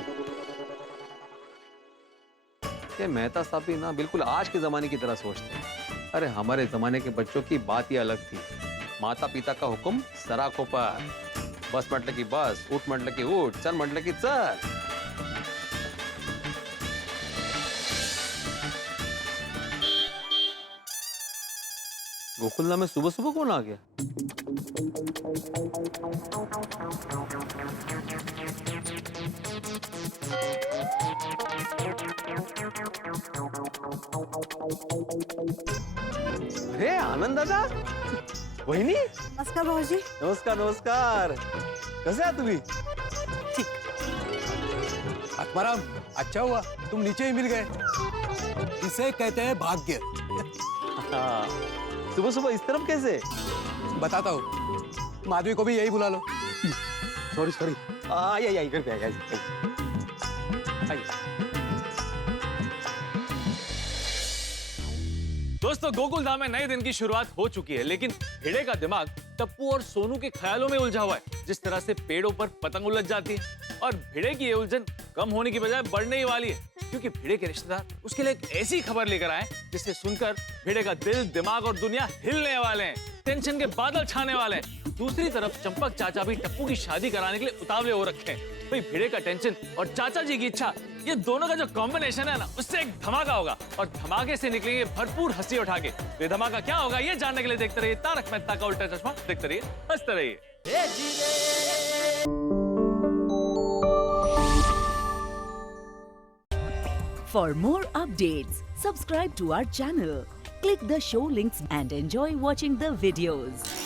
ये मेहता साहब भी ना बिल्कुल आज के जमाने की तरह सोचते हैं। अरे हमारे जमाने के बच्चों की बात ही अलग थी। माता पिता का हुक्म सराखों पर। बस म्हटलं की बस, उठ म्हटलं की उठ, चल म्हटलं की चल। गोकुलधाम में सुबह सुबह कौन आ गया? अरे आनंद दादा, वहिनी। नमस्कार भाऊजी। नमस्कार नमस्कार। कैसे आहात तुम्ही? आत्माराम, अच्छा हुआ तुम नीचे ही मिल गए। इसे कहते हैं भाग्य। हाँ, सुबह सुबह इस तरफ कैसे? बताता हूँ, माधवी को भी यही बुला लो। Sorry sorry. आइए आइए, घर पे आइए। दोस्तों, गोकुलधाम में नए दिन की शुरुआत हो चुकी है, लेकिन भिड़े का दिमाग टप्पू और सोनू के ख्यालों में उलझा हुआ है। जिस तरह से पेड़ों पर पतंग उलझ जाती है, और भिड़े की ये उलझन कम होने की बजाय बढ़ने ही वाली है, क्योंकि भिड़े के रिश्तेदार उसके लिए एक ऐसी खबर लेकर आए जिसे सुनकर भिड़े का दिल, दिमाग और दुनिया हिलने वाले हैं। टेंशन के बादल छाने वाले हैं। दूसरी तरफ चंपक चाचा भी टप्पू की शादी कराने के लिए उतावले हो रखे हैं। भाई, भिड़े का टेंशन और चाचा जी की इच्छा, ये दोनों का जो कॉम्बिनेशन है ना, उससे एक धमाका होगा, और धमाके से निकलेंगे भरपूर हंसी उठा के। ये धमाका क्या होगा, ये जानने के लिए देखते रहिए तारक मेहता का उल्टा चश्मा। देखते रहिए, हंसते रहिए। For more updates, subscribe to our channel, click the show links and enjoy watching the videos.